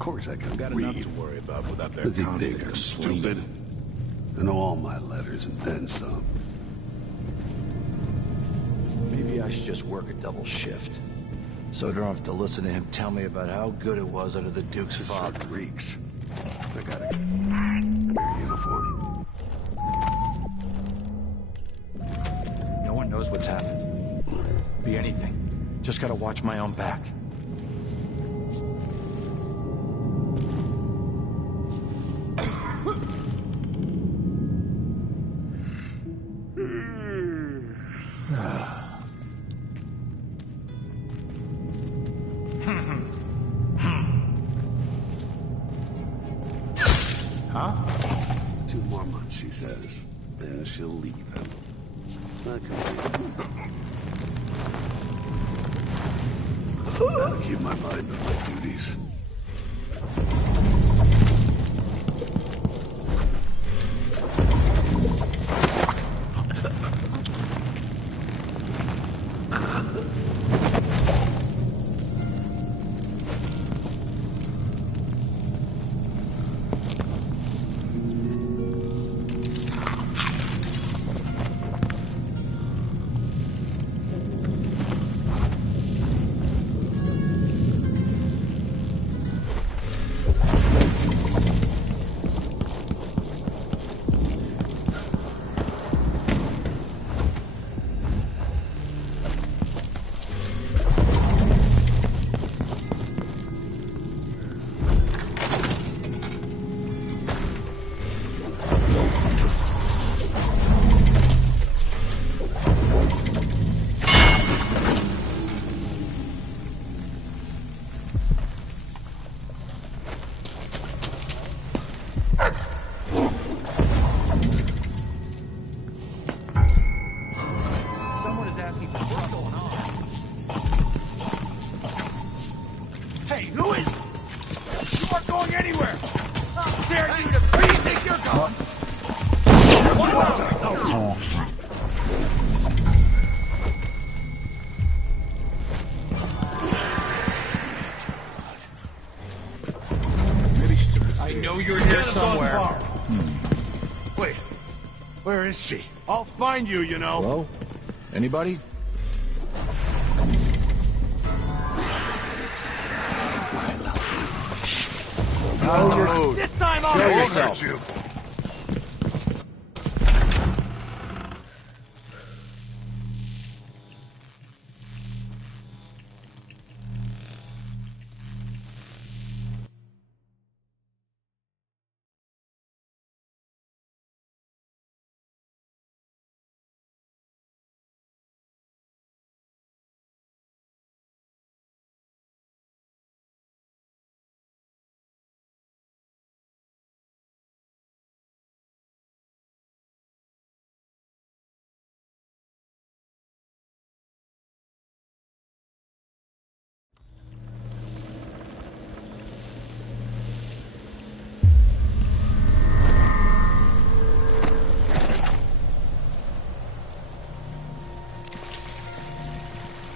course I can Got read. enough to worry about without their Does he constant think I'm complaining. stupid? I know all my letters and then some. Maybe I should just work a double shift, so I don't have to listen to him tell me about how good it was under the Duke's This father. sure reeks. I gotta wear uniform. No one knows what's happened. Be anything. Just gotta watch my own back. Huh? 2 more months, she says. Then she'll leave him. I can Gotta keep my mind on my duties. Someone is asking what's going on. Hey, who is... You aren't going anywhere! How dare you to please think you're gone! Maybe she took the stairs. I know you're here somewhere. Wait, where is she? I'll find you, you know. Hello? Anybody? Out of the mood. This time I'll Show hurt yourself. you.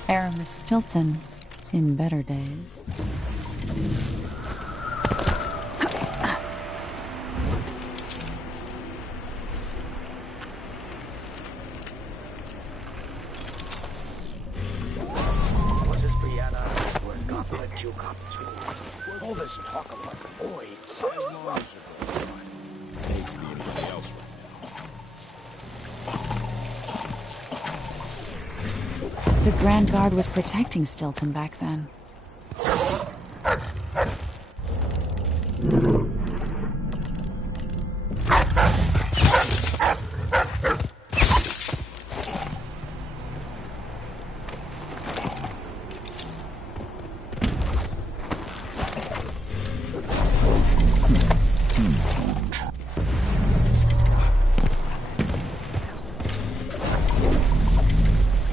Aramis Stilton in better days. What is Brianna? We're not the Duke up to. All this talk of like void psychological. Hate to be anybody else right The Grand Guard was protecting Stilton back then.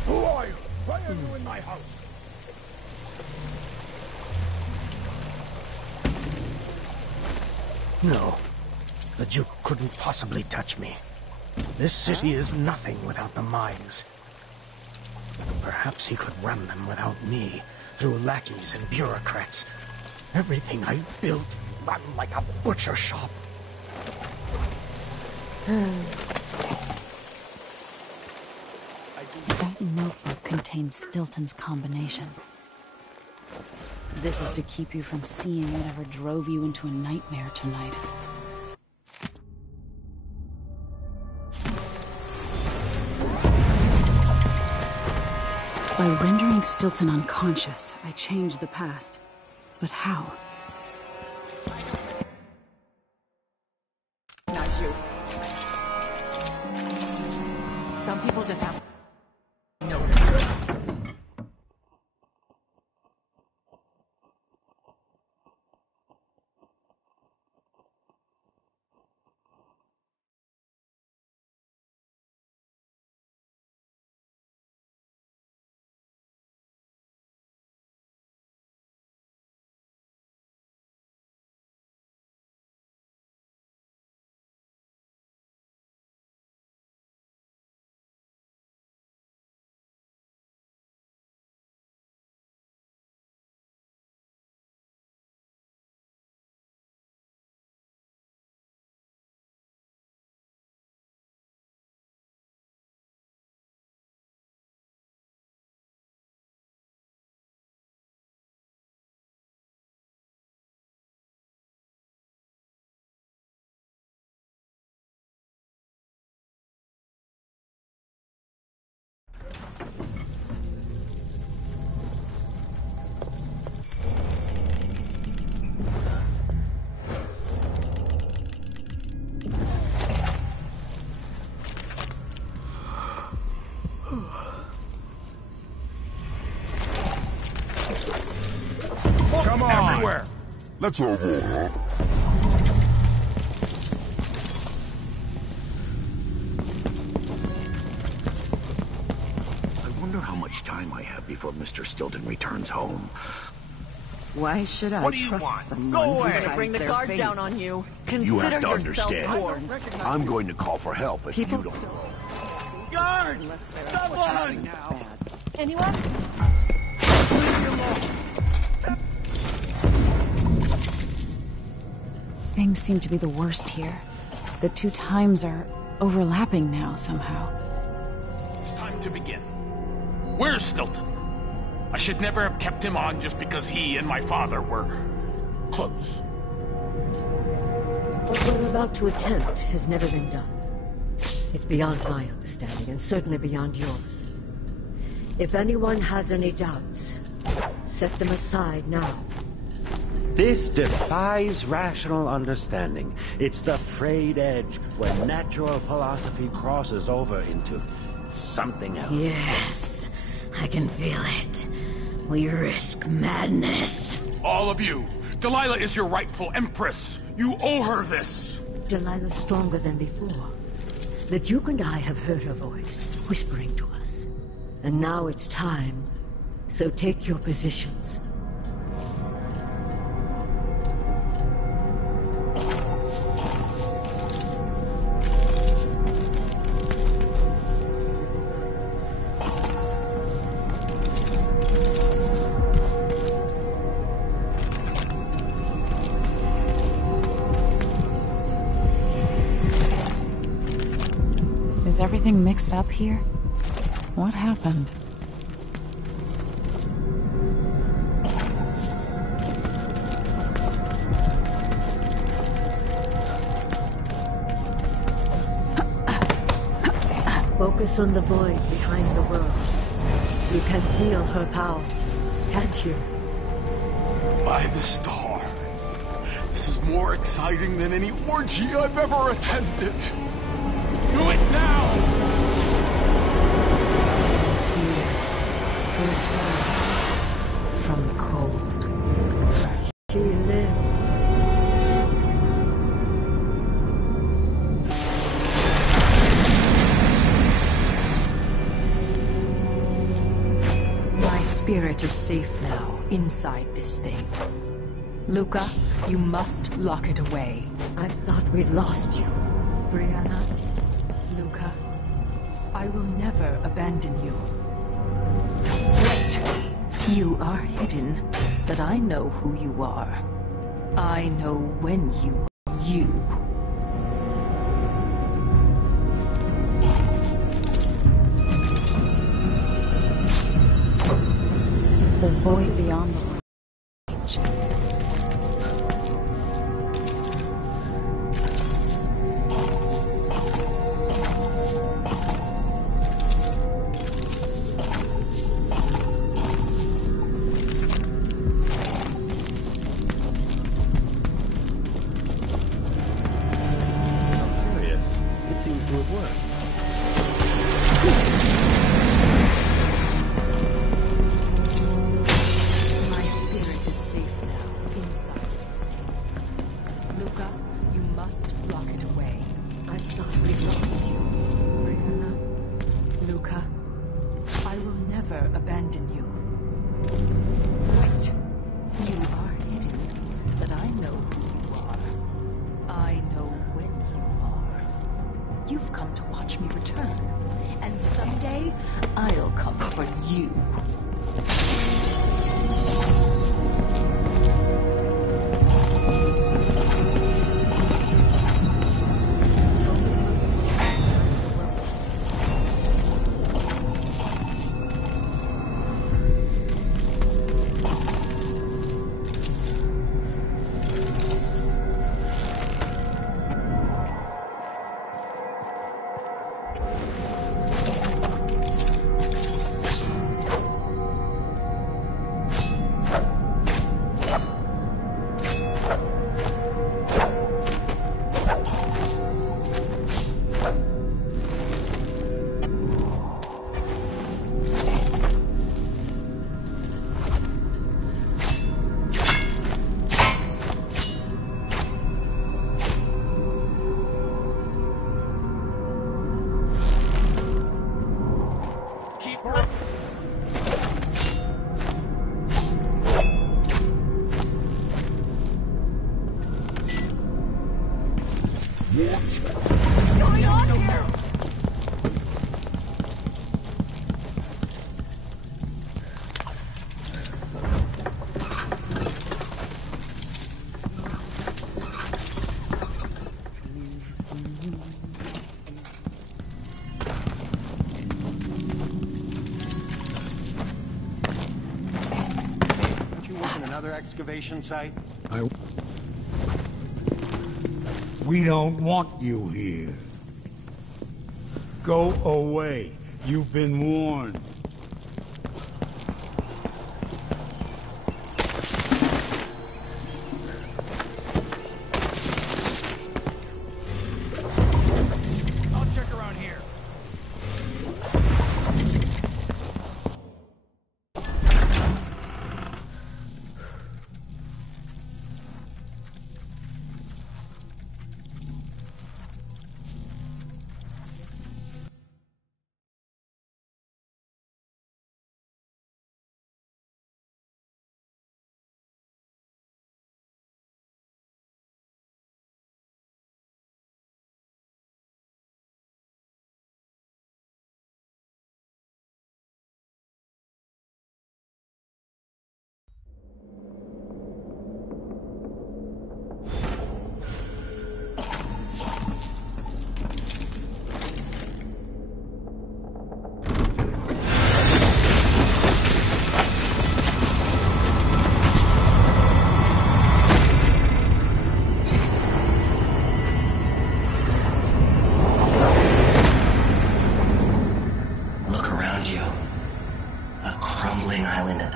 Who are you? Why are you in my house? No. The Duke couldn't possibly touch me. This city is nothing without the mines. Perhaps he could run them without me, through lackeys and bureaucrats. Everything I built run like a butcher shop. That notebook contains Stilton's combination. This is to keep you from seeing whatever drove you into a nightmare tonight. By rendering Stilton unconscious, I changed the past. But how? Not you. Some people just have... No. Come on! Everywhere! Let's all go, huh? I wonder how much time I have before Mr. Stilton returns home. Why should I What do you trust want? someone Go who away. hides Bring the their guard face? down on you. Consider You have to yourself understand. warned. I'm going to call for help if People you don't. Guards! Someone! Anyone? Things seem to be the worst here. The two times are overlapping now somehow. It's time to begin. Where's Stilton? I should never have kept him on just because he and my father were close. What we're about to attempt has never been done. It's beyond my understanding, and certainly beyond yours. If anyone has any doubts, set them aside now. This defies rational understanding. It's the frayed edge where natural philosophy crosses over into something else. Yes, I can feel it. We risk madness. All of you, Delilah is your rightful empress. You owe her this. Delilah's stronger than before. The Duke and I have heard her voice, whispering to us. And now it's time. So take your positions. Is everything mixed up here? What happened? Focus on the void behind the world. You can feel her power, can't you? By the stars. This is more exciting than any orgy I've ever attended. Do it now! Return from the cold. She lives. My spirit is safe now, inside this thing. Luca, you must lock it away. I thought we'd lost you. Brianna, Luca, I will never abandon you. Wait! You are hidden, but I know who you are. I know when you are you. The void beyond the range. Curious. It seems to have worked. My spirit is safe now, inside this thing. Luca, you must lock it away. I thought we lost you. Brianna, Luca, I will never abandon you. Wait, you are hidden, but I know who you are. I know when you are. You've come to watch me return, and someday I'll come for you. Another excavation site? We don't want you here. Go away. You've been warned. I'll check around here.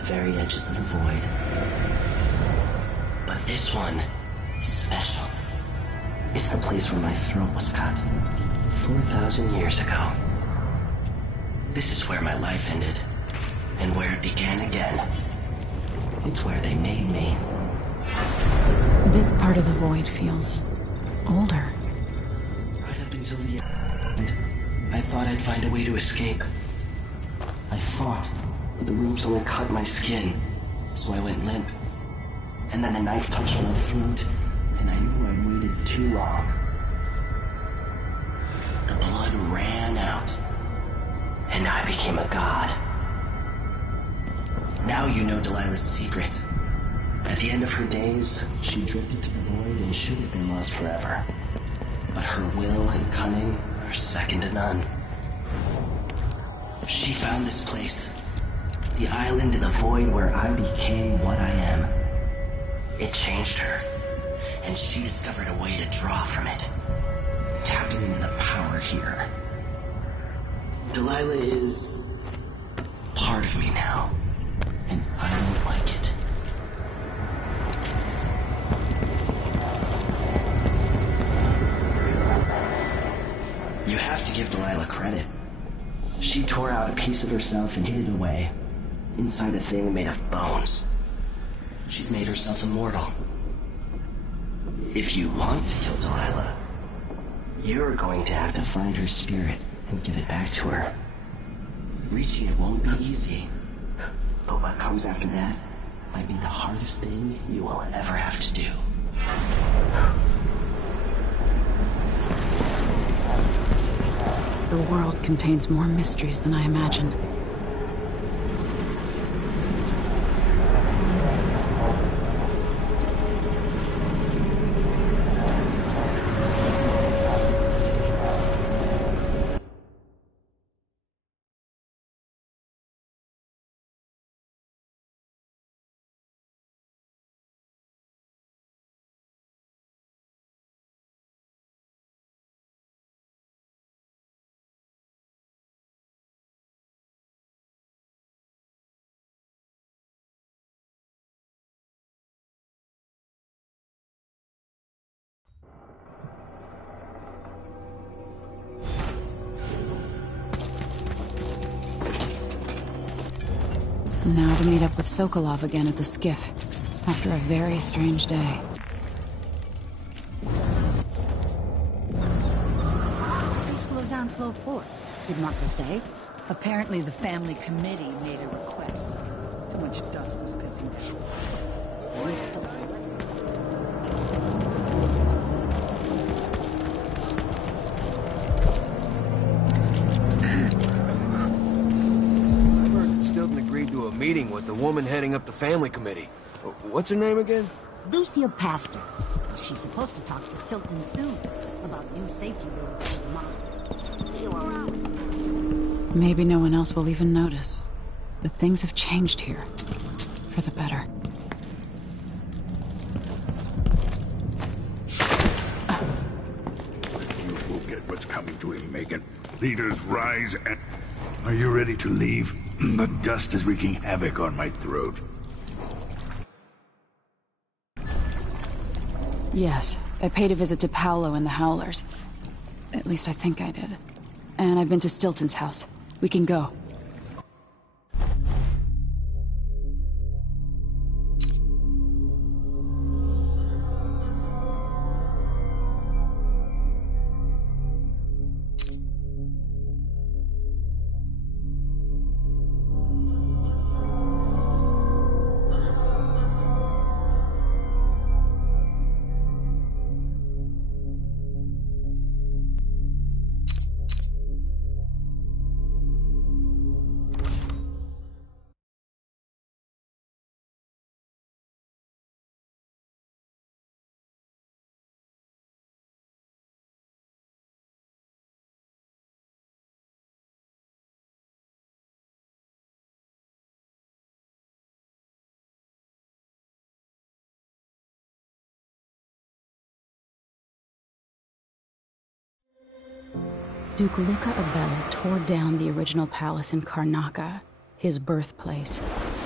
very edges of the void. But this one is special. It's the place where my throat was cut 4,000 years ago. This is where my life ended, and where it began again. It's where they made me. This part of the void feels older. Right up until the end, I thought I'd find a way to escape. I fought, but the rooms only cut my skin, so I went limp. And then the knife touched my throat, and I knew I'd waited too long. The blood ran out, and I became a god. Now you know Delilah's secret. At the end of her days, she drifted to the void and should have been lost forever. But her will and cunning are second to none. She found this place. The island in the void where I became what I am. It changed her, and she discovered a way to draw from it, tapping into the power here. Delilah is a part of me now, and I don't like it. You have to give Delilah credit. She tore out a piece of herself and hid it away, inside a thing made of bones. She's made herself immortal. If you want to kill Delilah, you're going to have to find her spirit and give it back to her. Reaching it won't be easy, but what comes after that might be the hardest thing you will ever have to do. The world contains more mysteries than I imagined. Now to meet up with Sokolov again at the skiff, after a very strange day. Slow down, slow forward, did Marco say? Apparently the family committee made a request. Too much dust was pissing down. We still Stilton agreed to a meeting with the woman heading up the family committee. What's her name again? Lucia Pastor. She's supposed to talk to Stilton soon about new safety rules for the mines. Maybe no one else will even notice. But things have changed here. For the better. You will get what's coming to him, Megan. Leaders rise and... Are you ready to leave? The dust is wreaking havoc on my throat. Yes, I paid a visit to Paolo and the Howlers. At least I think I did. And I've been to Stilton's house. We can go. Duke Luca Abel tore down the original palace in Karnaca, his birthplace,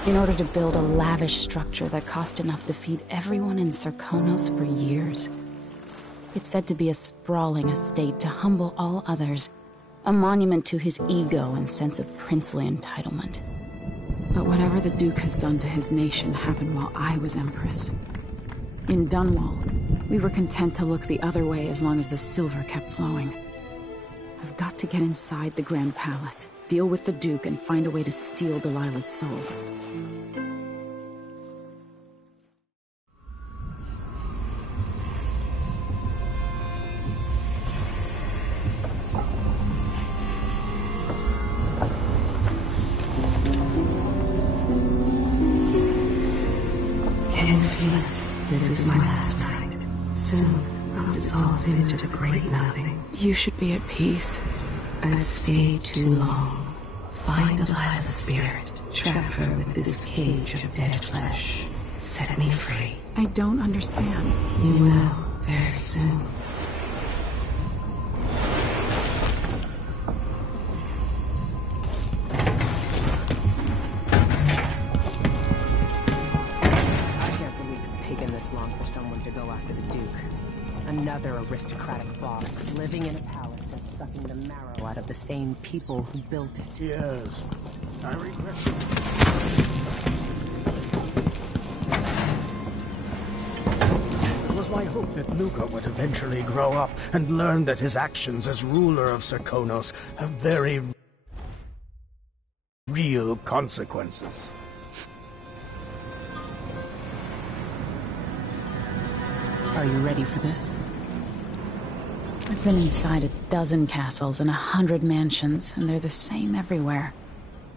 in order to build a lavish structure that cost enough to feed everyone in Serkonos for years. It's said to be a sprawling estate to humble all others, a monument to his ego and sense of princely entitlement. But whatever the Duke has done to his nation happened while I was Empress. In Dunwall, we were content to look the other way as long as the silver kept flowing. I've got to get inside the Grand Palace, deal with the Duke, and find a way to steal Delilah's soul. can feel it. This is my last night. Soon, I'll dissolve into the great nothing. You should be at peace. I've stayed too long. Find Delilah's spirit. Trap her with this cage of dead flesh. Set me free. I don't understand. You will, very soon. I can't believe it's taken this long for someone to go after the Duke. Another aristocratic boss, living in a palace and sucking the marrow out of the same people who built it. Yes, I regret it. It was my hope that Luca would eventually grow up and learn that his actions as ruler of Serkonos have very real consequences. Are you ready for this? I've been inside a dozen castles and 100 mansions, and they're the same everywhere.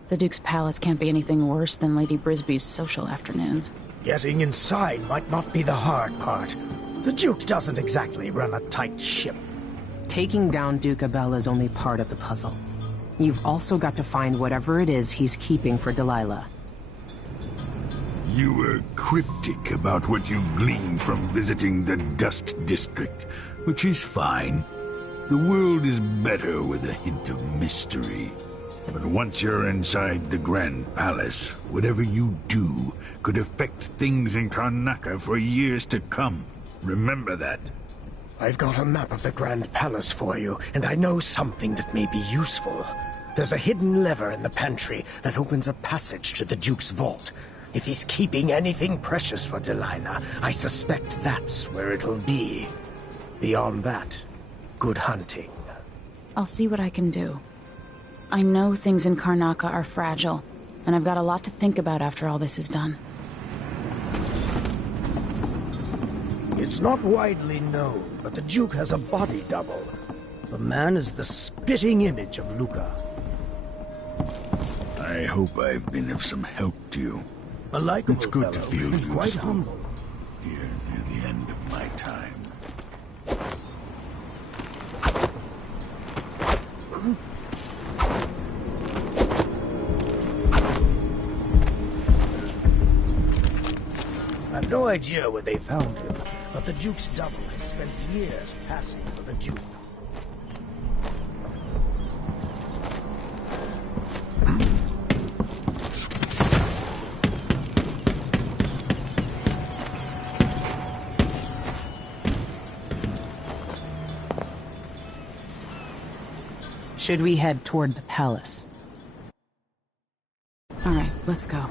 The Duke's palace can't be anything worse than Lady Brisby's social afternoons. Getting inside might not be the hard part. The Duke doesn't exactly run a tight ship. Taking down Duke Abel is only part of the puzzle. You've also got to find whatever it is he's keeping for Delilah. You were cryptic about what you gleaned from visiting the Dust District, which is fine. The world is better with a hint of mystery. But once you're inside the Grand Palace, whatever you do could affect things in Karnaca for years to come. Remember that. I've got a map of the Grand Palace for you, and I know something that may be useful. There's a hidden lever in the pantry that opens a passage to the Duke's vault. If he's keeping anything precious for Delilah, I suspect that's where it'll be. Beyond that, good hunting. I'll see what I can do. I know things in Karnaca are fragile, and I've got a lot to think about after all this is done. It's not widely known, but the Duke has a body double. The man is the spitting image of Luca. I hope I've been of some help to you. A likable It's good fellow, to feel and useful. quite humble. Here, near the end of my time. I've no idea where they found him, but the Duke's double has spent years passing for the Duke. Should we head toward the palace? All right, let's go.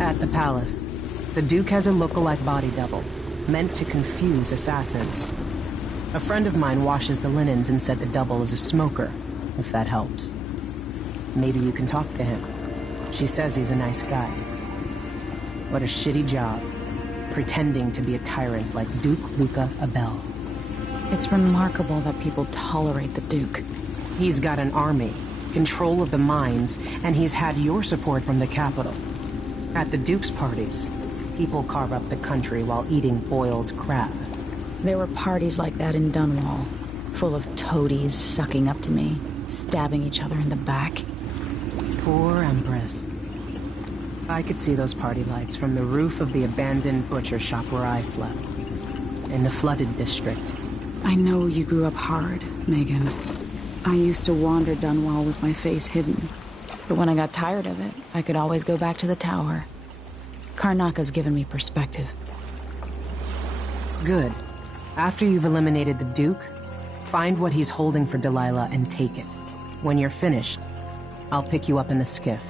At the palace, the Duke has a lookalike body double, meant to confuse assassins. A friend of mine washes the linens and said the double is a smoker, if that helps. Maybe you can talk to him. She says he's a nice guy. What a shitty job, pretending to be a tyrant like Duke Luca Abel. It's remarkable that people tolerate the Duke. He's got an army, control of the mines, and he's had your support from the capital. At the Duke's parties, people carve up the country while eating boiled crab. There were parties like that in Dunwall, full of toadies sucking up to me, stabbing each other in the back. Poor Empress. I could see those party lights from the roof of the abandoned butcher shop where I slept. In the flooded district, I know you grew up hard, Megan. I used to wander Dunwall with my face hidden. But when I got tired of it, I could always go back to the tower. Karnaka's given me perspective. Good. After you've eliminated the Duke, find what he's holding for Delilah and take it. When you're finished, I'll pick you up in the skiff.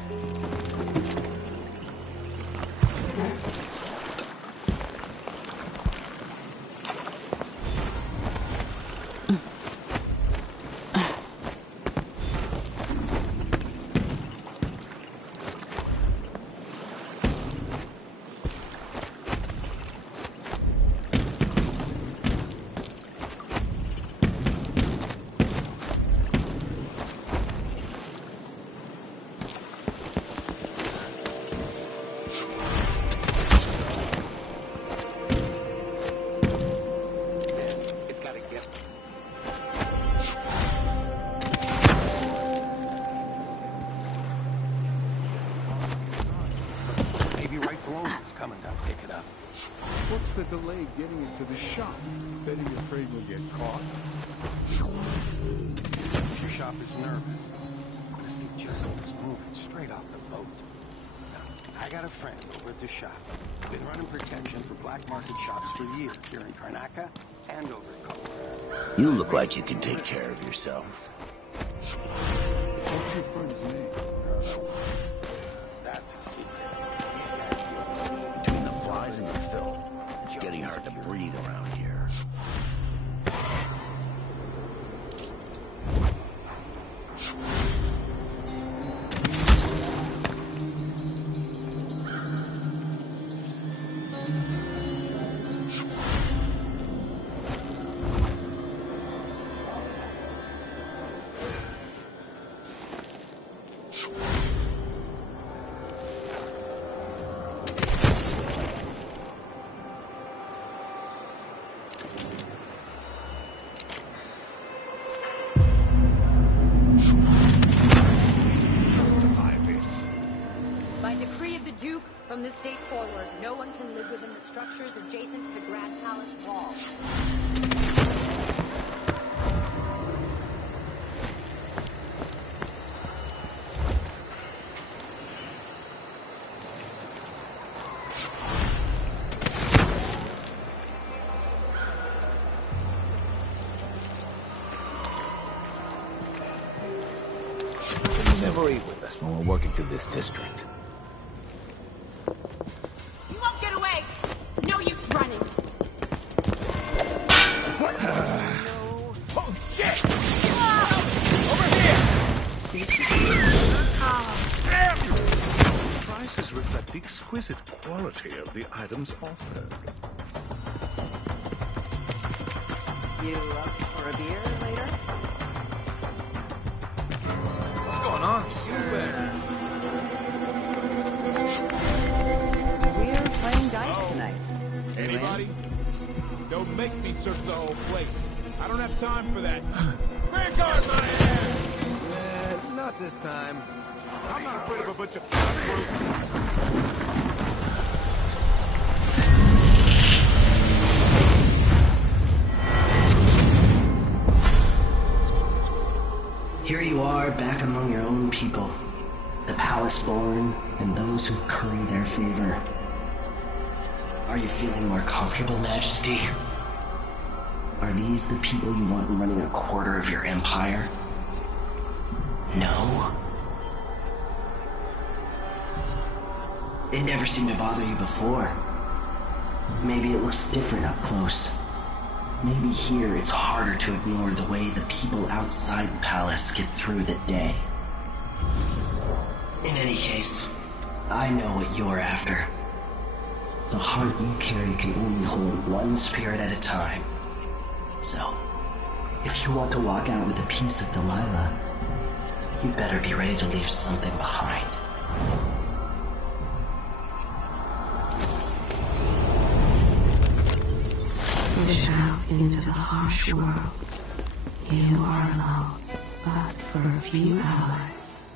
What's the delay getting it to the shop? Betting you're afraid we'll get caught. Your shop is nervous. But if they just let us move it straight off the boat. Now, I got a friend over at the shop. Been running protection for black market shops for years here in Karnaka and over at Colorado. You look like you can take care of yourself. What's your friend's name? That's a secret. Between the flies and the filth, it's getting hard to breathe around here. From this date forward, no one can live within the structures adjacent to the Grand Palace wall. You never eat with us when we're working through this district. Prices reflect the exquisite quality of the items offered. You up for a beer later? What's going on? We're playing dice tonight. Anybody? Don't make me search the whole place. I don't have time for that. Crank on my ass! Not this time. I'm not afraid of a bunch of cutthroats. Here you are, back among your own people. The palace-born and those who curry their favor. Are you feeling more comfortable, Majesty? Are these the people you want running a quarter of your empire? No? It never seemed to bother you before. Maybe it looks different up close. Maybe here it's harder to ignore the way the people outside the palace get through the day. In any case, I know what you're after. The heart you carry can only hold one spirit at a time. So, if you want to walk out with a piece of Delilah, you better be ready to leave something behind. Push out into the harsh world. You are alone, but for a few hours.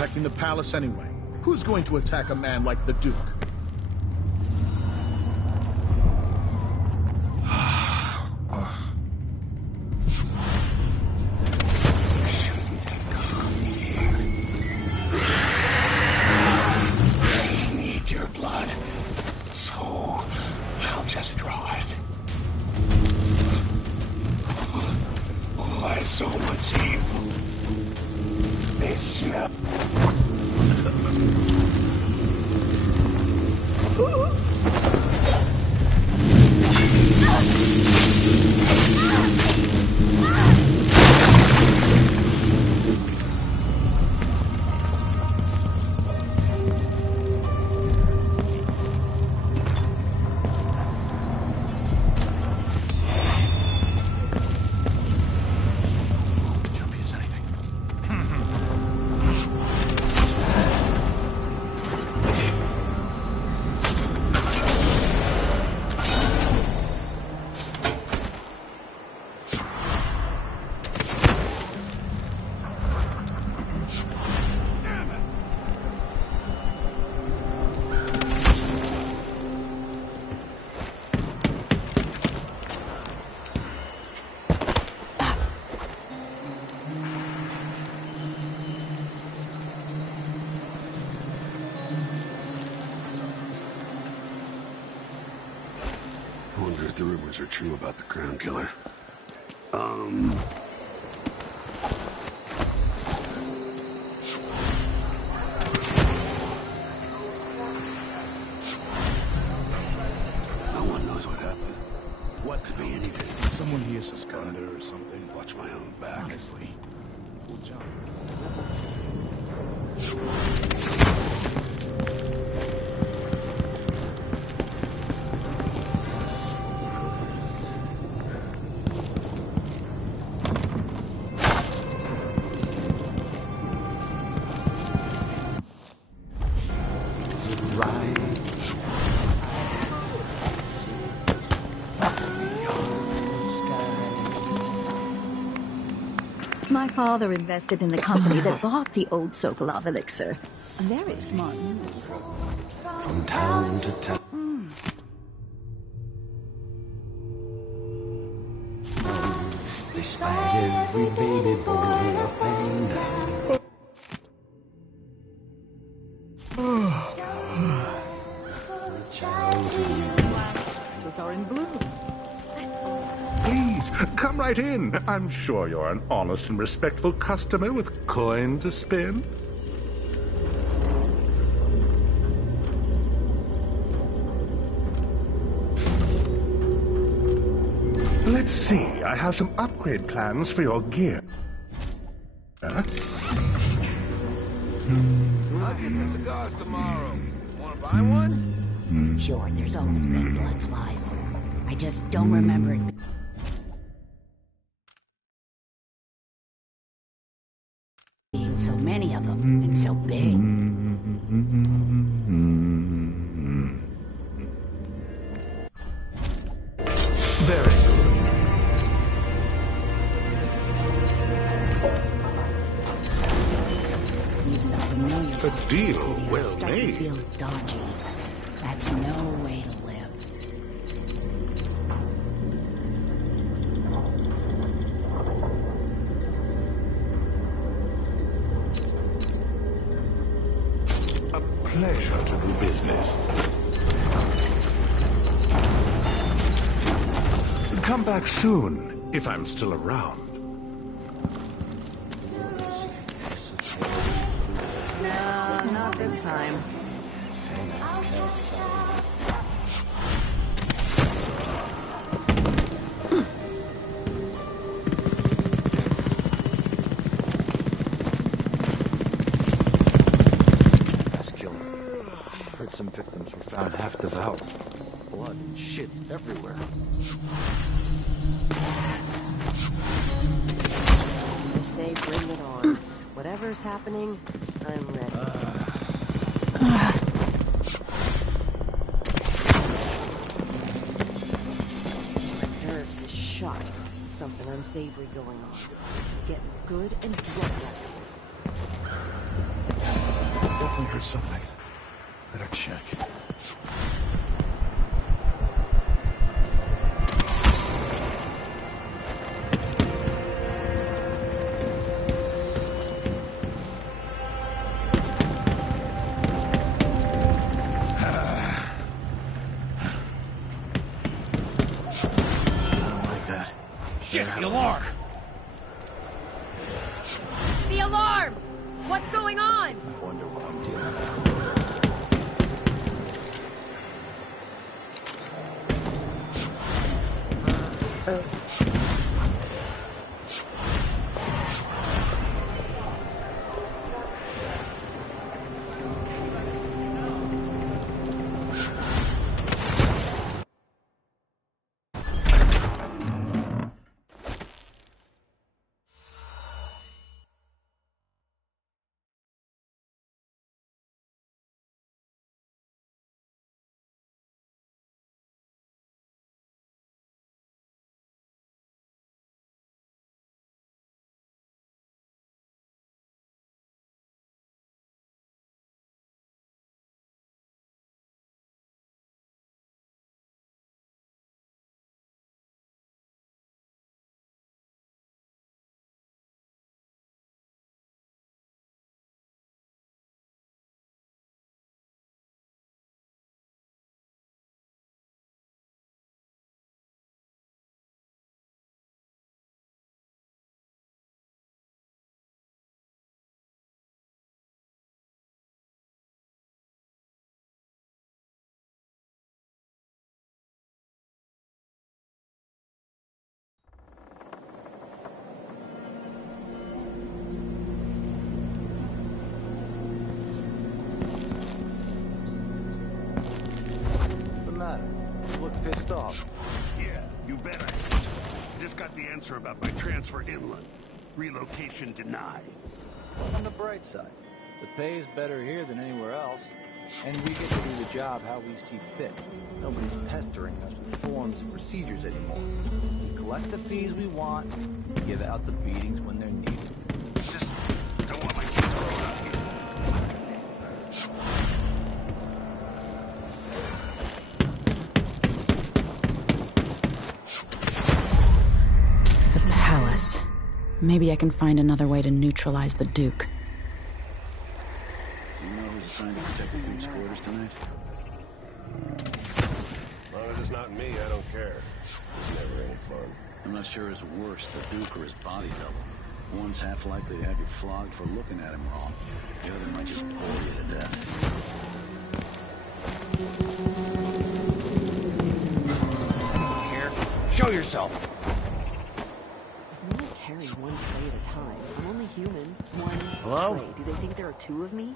Protecting the palace anyway. Who's going to attack a man like the Duke? Shouldn't have come here. I need your blood, so I'll just draw it. Why so much evil? They smell. I wonder if the rumors are true about the Crown Killer. No one knows what happened. What could be anything? Someone hears some thunder or something. Watch my own back. Honestly. Good job. My father invested in the company that bought the old Sokolov elixir. A very smart move. From town to town. They spied every baby boy up and down. Glasses are in blue. Please, come right in. I'm sure you're an honest and respectful customer with coin to spin. Let's see. I have some upgrade plans for your gear. I'll get the cigars tomorrow. Wanna buy one? Sure, there's always been blood flies. I just don't remember it being so many of them and so big. Very good. Even the familiar A deal city are well starting to made. feel dodgy. That's no way to live. A pleasure to do business. Come back soon, if I'm still around. No, not this time. Mass killing. Heard some victims were found half devoured. Blood and shit everywhere. I say bring it on. Whatever's happening, I'm ready. My nerves is shot. Something unsavory going on. Getting good and drunk like Definitely heard something. Better check. Shit, the alarm! The alarm! What's going on? I wonder what I'm dealing with. What's the matter? You look pissed off. Yeah, you bet I just got the answer about my transfer inland. Relocation denied. On the bright side, the pay is better here than anywhere else, and we get to do the job how we see fit. Nobody's pestering us with forms and procedures anymore. We collect the fees we want, give out the beatings when they're needed. Just don't want my kids growing up here. The palace. Maybe I can find another way to neutralize the Duke. Do you know who's assigned to protect the close quarters tonight? As long as it's not me, I don't care. It's never any fun. I'm not sure it's worse, the Duke or his body double. One's half likely to have you flogged for looking at him wrong. The other might just bore you to death. Here, show yourself. I can only carry one tray at a time. I'm only human. One Hello? tray. Do they think there are two of me?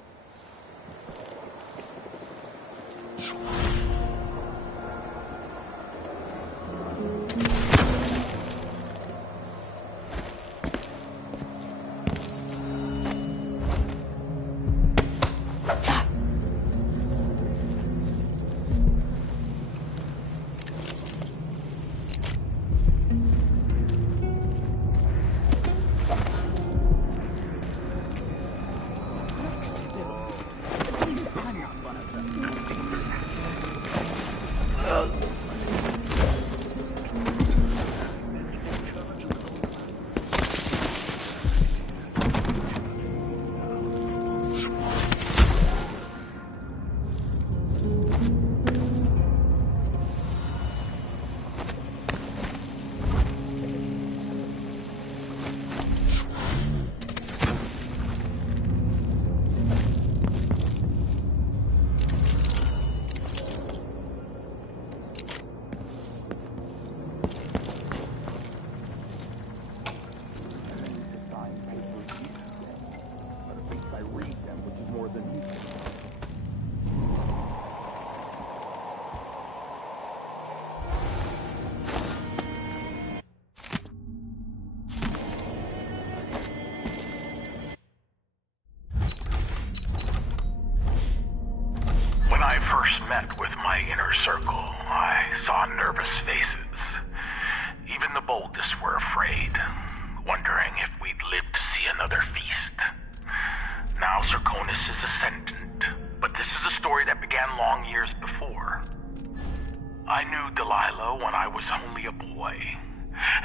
When I first met with my inner circle, I saw nervous faces. Even the boldest were afraid, wondering if we'd live to see another feast. Now Serconis is ascendant, but this is a story that began long years before. I knew Delilah when I was only a boy,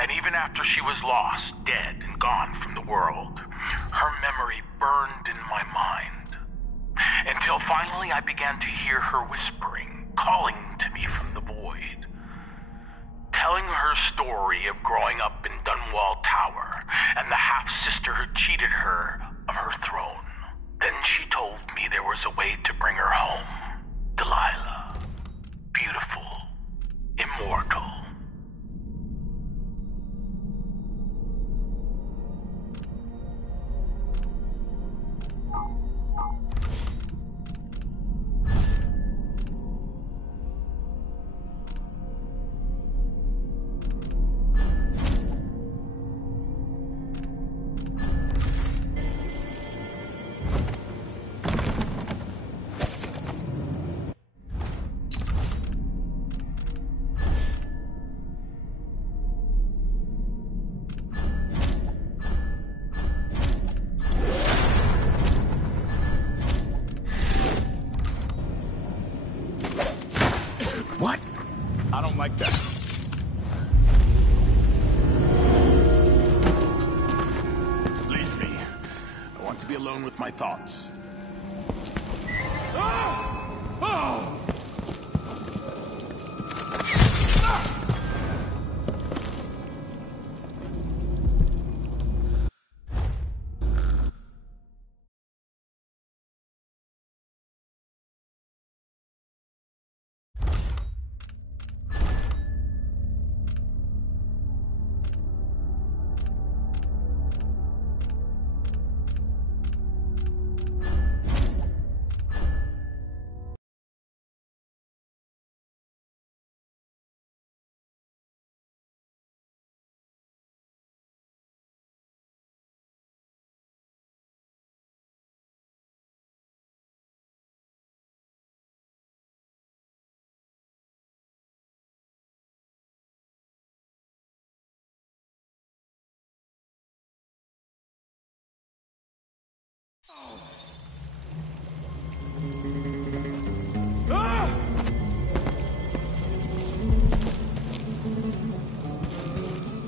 and even after she was lost, dead, and gone from the world, her memory burned in my mind. Until finally I began to hear her whispering, calling to me from the void. Telling her story of growing up in Dunwall Tower and the half-sister who cheated her of her throne. Then she told me there was a way to bring her home. Delilah. Beautiful. Immortal. I don't like that. Leave me. I want to be alone with my thoughts. Ah! Oh!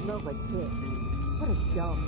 Smells like piss. What a dump.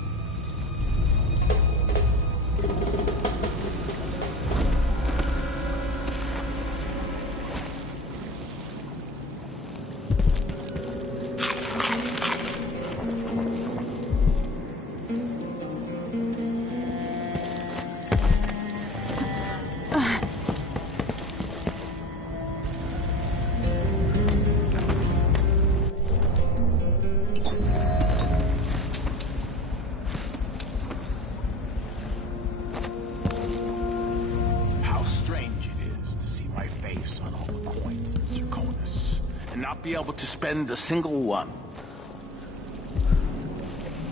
face on all the coins in Zirconis, and not be able to spend a single one.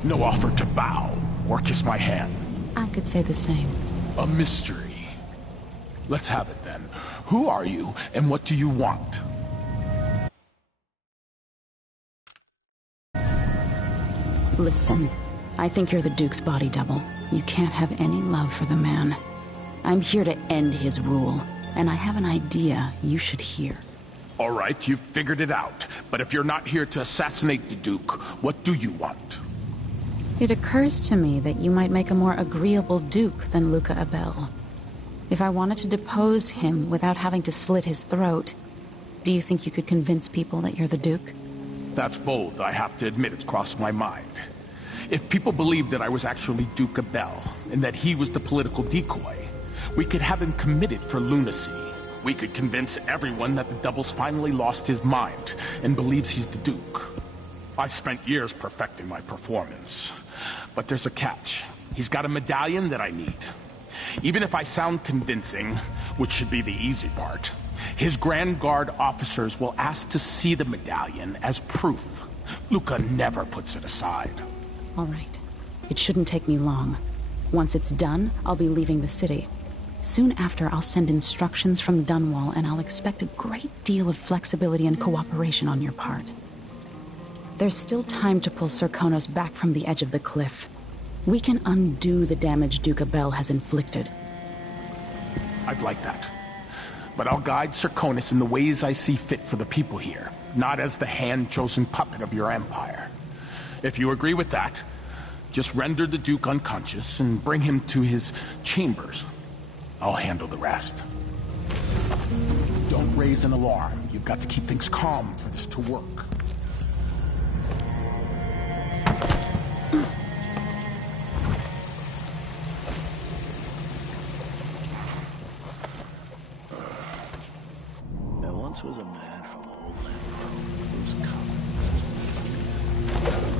No offer to bow or kiss my hand. I could say the same. A mystery. Let's have it then. Who are you, and what do you want? Listen, I think you're the Duke's body double. You can't have any love for the man. I'm here to end his rule, and I have an idea you should hear. All right, you've figured it out. But if you're not here to assassinate the Duke, what do you want? It occurs to me that you might make a more agreeable Duke than Luca Abel. If I wanted to depose him without having to slit his throat, do you think you could convince people that you're the Duke? That's bold, I have to admit it's crossed my mind. If people believed that I was actually Duke Abel, and that he was the political decoy, we could have him committed for lunacy. We could convince everyone that the Double's finally lost his mind, and believes he's the Duke. I've spent years perfecting my performance. But there's a catch. He's got a medallion that I need. Even if I sound convincing, which should be the easy part, his Grand Guard officers will ask to see the medallion as proof. Luca never puts it aside. All right. It shouldn't take me long. Once it's done, I'll be leaving the city. Soon after, I'll send instructions from Dunwall, and I'll expect a great deal of flexibility and cooperation on your part. There's still time to pull Zirconis back from the edge of the cliff. We can undo the damage Duke Abel has inflicted. I'd like that. But I'll guide Zirconis in the ways I see fit for the people here, not as the hand-chosen puppet of your empire. If you agree with that, just render the Duke unconscious and bring him to his chambers. I'll handle the rest. Don't raise an alarm. You've got to keep things calm for this to work. There once was a man from Old Land whose collar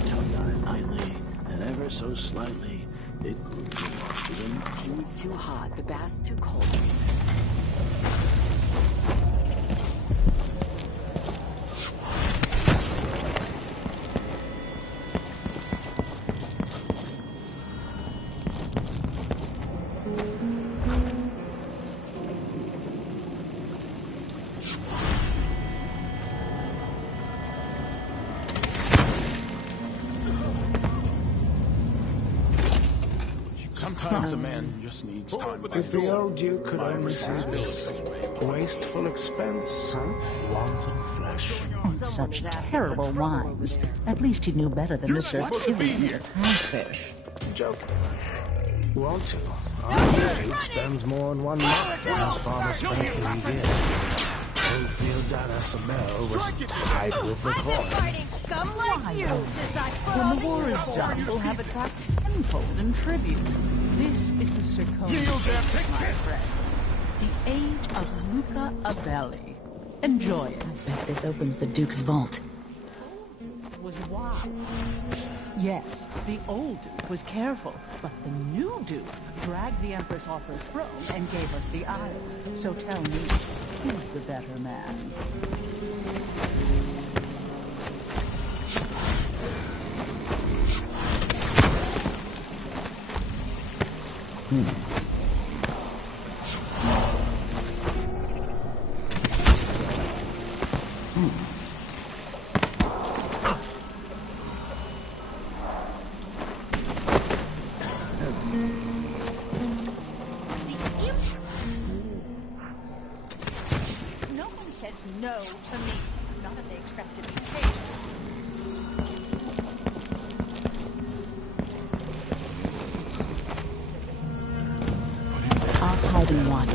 tongue out nightly, and ever so slightly, it grew to him. Tea's too hot, the bath's too cold. Sometimes a man just needs time. If the old Duke could only see this. Wasteful expense, wanton flesh. And such terrible wines. At least he knew better than to serve your catfish. Joking. Want to? Our Duke spends more in 1 month than his father spent in a year. Oldfield Donna Sabel was tied with the coin. Scum like you, since I when the war is done, we'll have it back tenfold in tribute. This is the Zirconis, my friend. The age of Luca Abeli. Enjoy it. I bet this opens the Duke's vault. Was wise. Yes, the old Duke was careful, but the new Duke dragged the Empress off her throne and gave us the Isles. So tell me, who's the better man? No one says no to me. Not if they expect to be paid. I'll hide in one.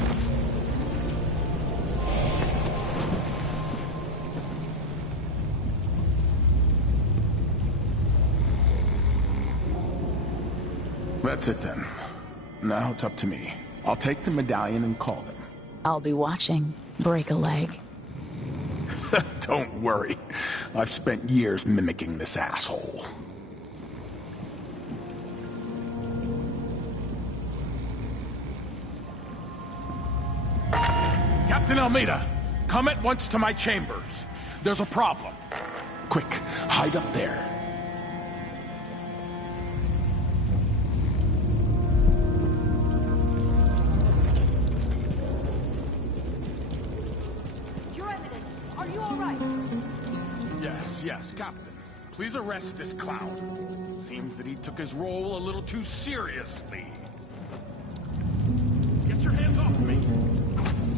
That's it then. Now it's up to me. I'll take the medallion and call them. I'll be watching. Break a leg. Don't worry. I've spent years mimicking this asshole. Captain Almeida, come at once to my chambers. There's a problem. Quick, hide up there. Your Eminence, are you all right? Yes, Captain. Please arrest this clown. Seems that he took his role a little too seriously. Get your hands off me!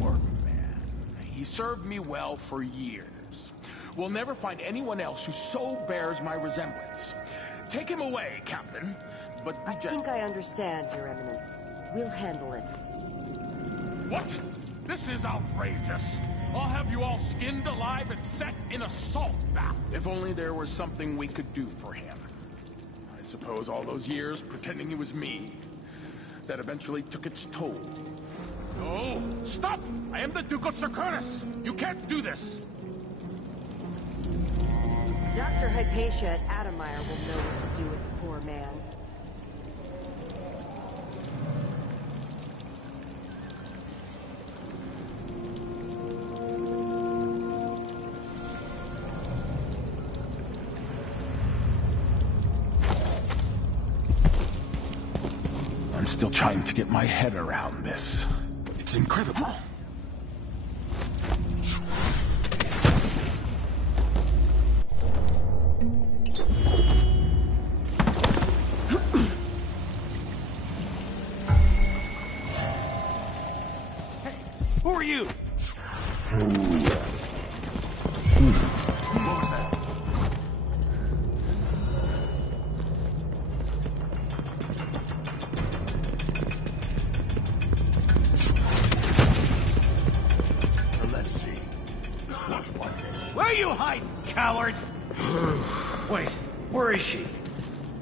Workman. He served me well for years. We'll never find anyone else who so bears my resemblance. Take him away, Captain. But I think I understand, Your Eminence. We'll handle it. What? This is outrageous. I'll have you all skinned alive and set in a salt bath. If only there was something we could do for him. I suppose all those years pretending he was me, that eventually took its toll. No! Stop! I am the Duke of Securus! You can't do this! Dr. Hypatia at Adamire will know what to do with the poor man. I'm still trying to get my head around this. It's incredible. Hey, who are you? What was that? Let's see. What was it? Where are you hiding, coward? Wait, where is she?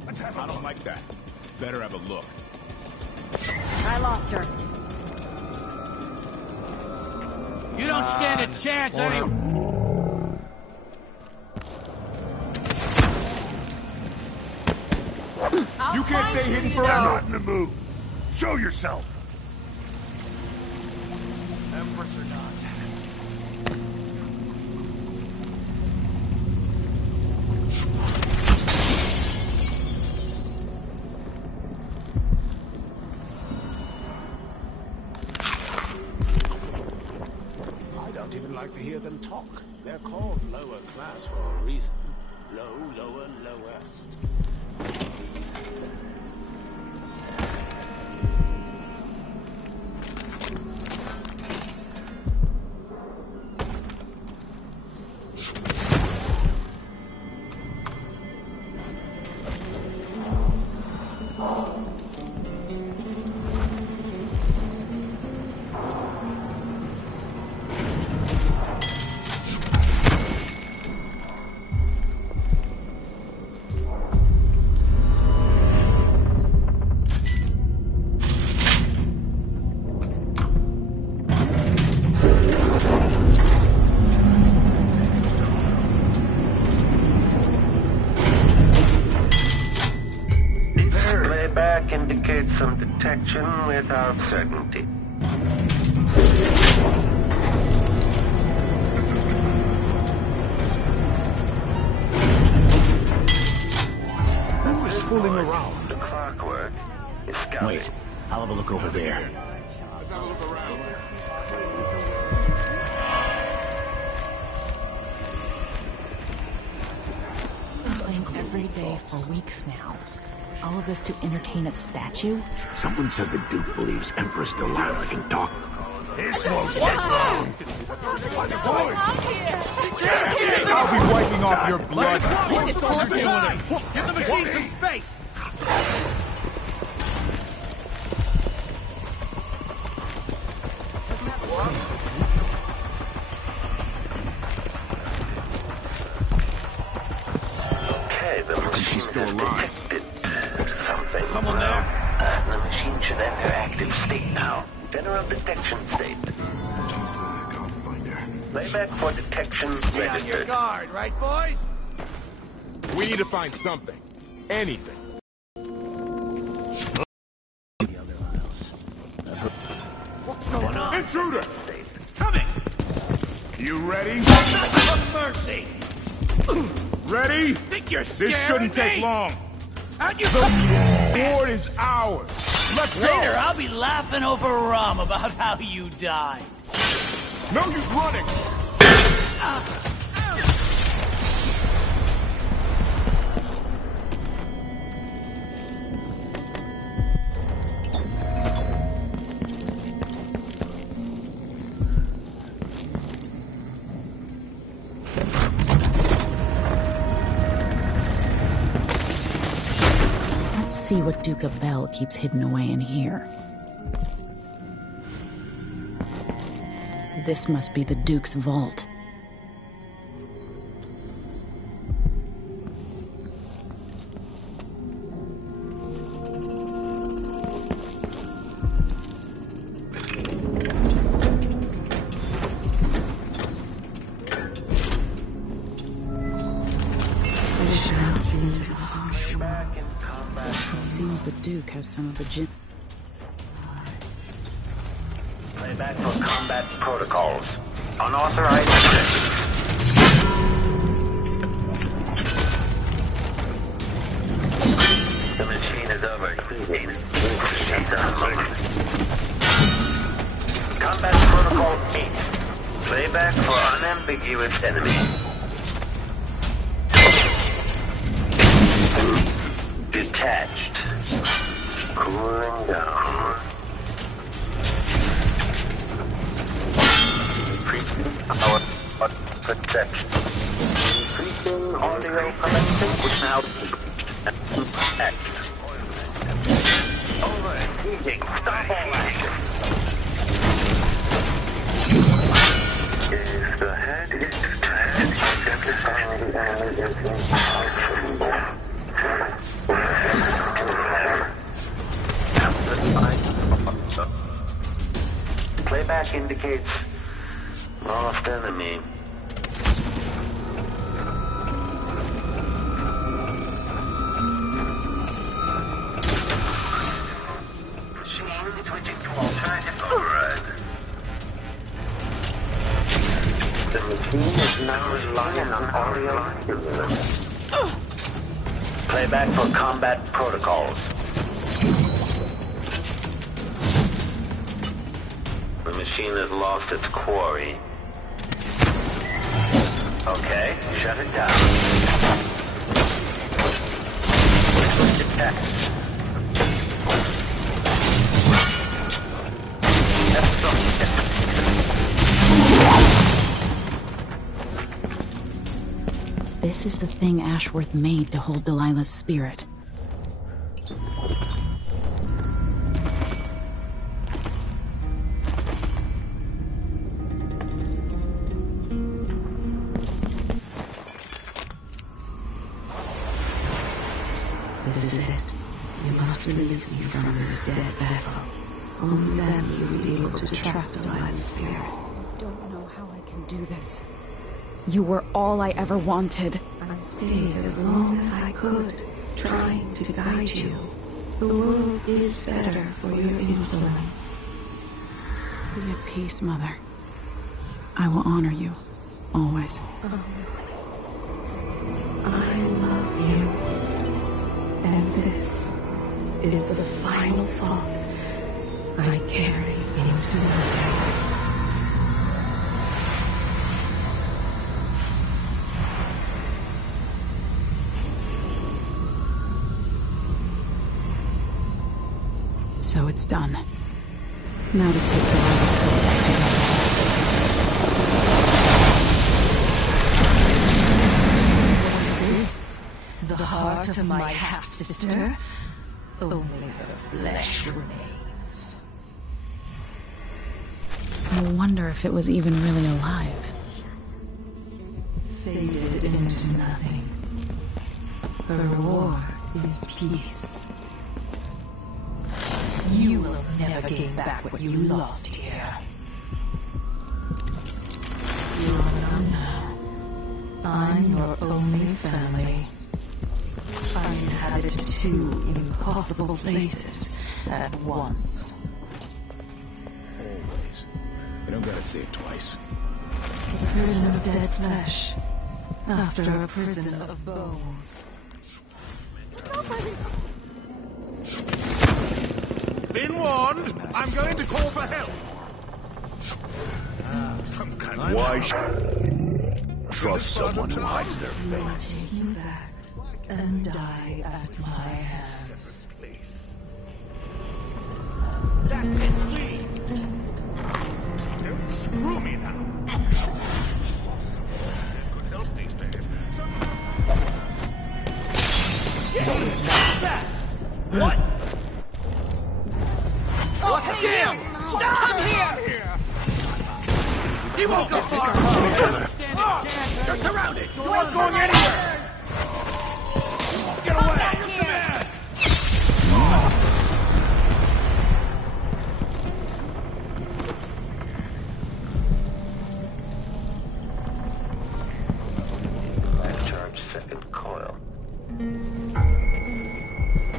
Let's have a I don't like that. Better have a look. I lost her. You don't stand a chance, anyway. You can't stay hidden forever. Not in the mood. Show yourself. Empress or not. I don't even like to hear them talk. They're called lower class for a reason. Low, lower, lowest. Playback indicates some detection without certainty. Who is fooling around? The clockwork is scouted. Wait, I'll have a look over there. Let's have a look around. Playing every day for weeks now. All of this to entertain a statue? Someone said the Duke believes Empress Delilah can talk. This won't get long. I'll be wiping off your blood. Give the machine some space. Okay, the machine she's still has alive? detected something. Someone there? The machine should enter active state now. General detection state. Can't find her. Playback for detection Be on your registered. guard, right, boys? We need to find something. Anything. What's going on? Intruder! Coming! You ready? Have mercy! Ready? Think you're This shouldn't take long. How'd you... The board is ours. Let's go. Later, I'll be laughing over rum about how you died. No use running. Let's see what Duke of Bell keeps hidden away in here. This must be the Duke's vault. It seems the Duke has some of the gin. Playback for combat protocols. Unauthorized. The machine is overheating. Combat protocol 8. Playback for unambiguous enemy. Detached. Cooling down. Our protection. Increasing audio collection, which now act. Overheating. Stop all action. If the head is detached, identify the enemy as impossible. Playback indicates lost enemy. Machine switching to alternative override. The machine is now relying on audio stimulus. Playback for combat protocols. The machine has lost its quarry. Okay, shut it down. This is the thing Ashworth made to hold Delilah's spirit. This is it. You must release me from this dead vessel. Only then you will be able to trap Delilah's spirit. I don't know how I can do this. You were all I ever wanted. I stayed as long as I could, trying to guide you. The world is better for your influence. Be at peace, Mother. I will honor you, always. I love you. And this is the final thought I carry into my grace. So it's done. Now to take Delilah's soul back together. The heart of my half-sister? Only her flesh remains. I wonder if it was even really alive. Faded into nothing. The reward is peace. You will never gain back what you lost here. You are none now. I'm your only family. I inhabit two impossible places at once. Always. You don't gotta say it twice. A prison of dead flesh. After a prison of bones. Been warned. I'm going to call for help. Some kind of... Why trust someone who hides their You are fate? taken back and die at my hands. That's it, please. Don't screw me now. Could help these days. What is that? What? What's up him? Stop! Come here! He won't go far! You're surrounded! You're not going anywhere! Get away! Come here! I've charged second coil.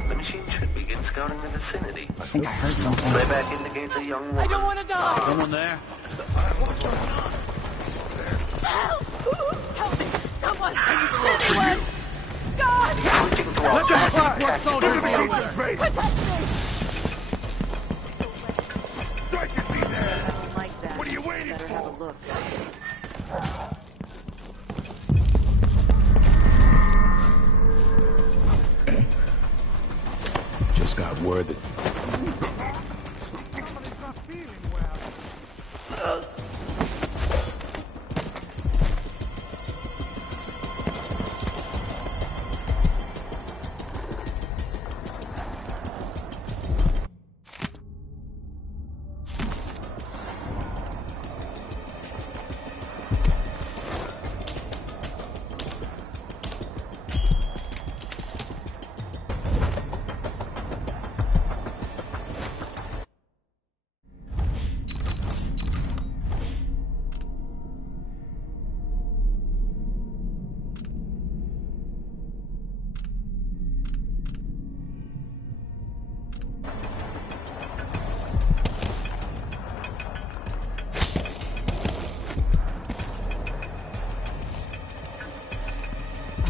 The machine should begin scouting the vicinity. I think I heard something. Playback indicates a young woman. I don't want to die! Someone there? What's going on? Help me! Someone! Anyone! God! Let the clockwork soldiers be over! Protect me! Strike at me there! I don't like that. What are you waiting Better for? have a look. Just got word that...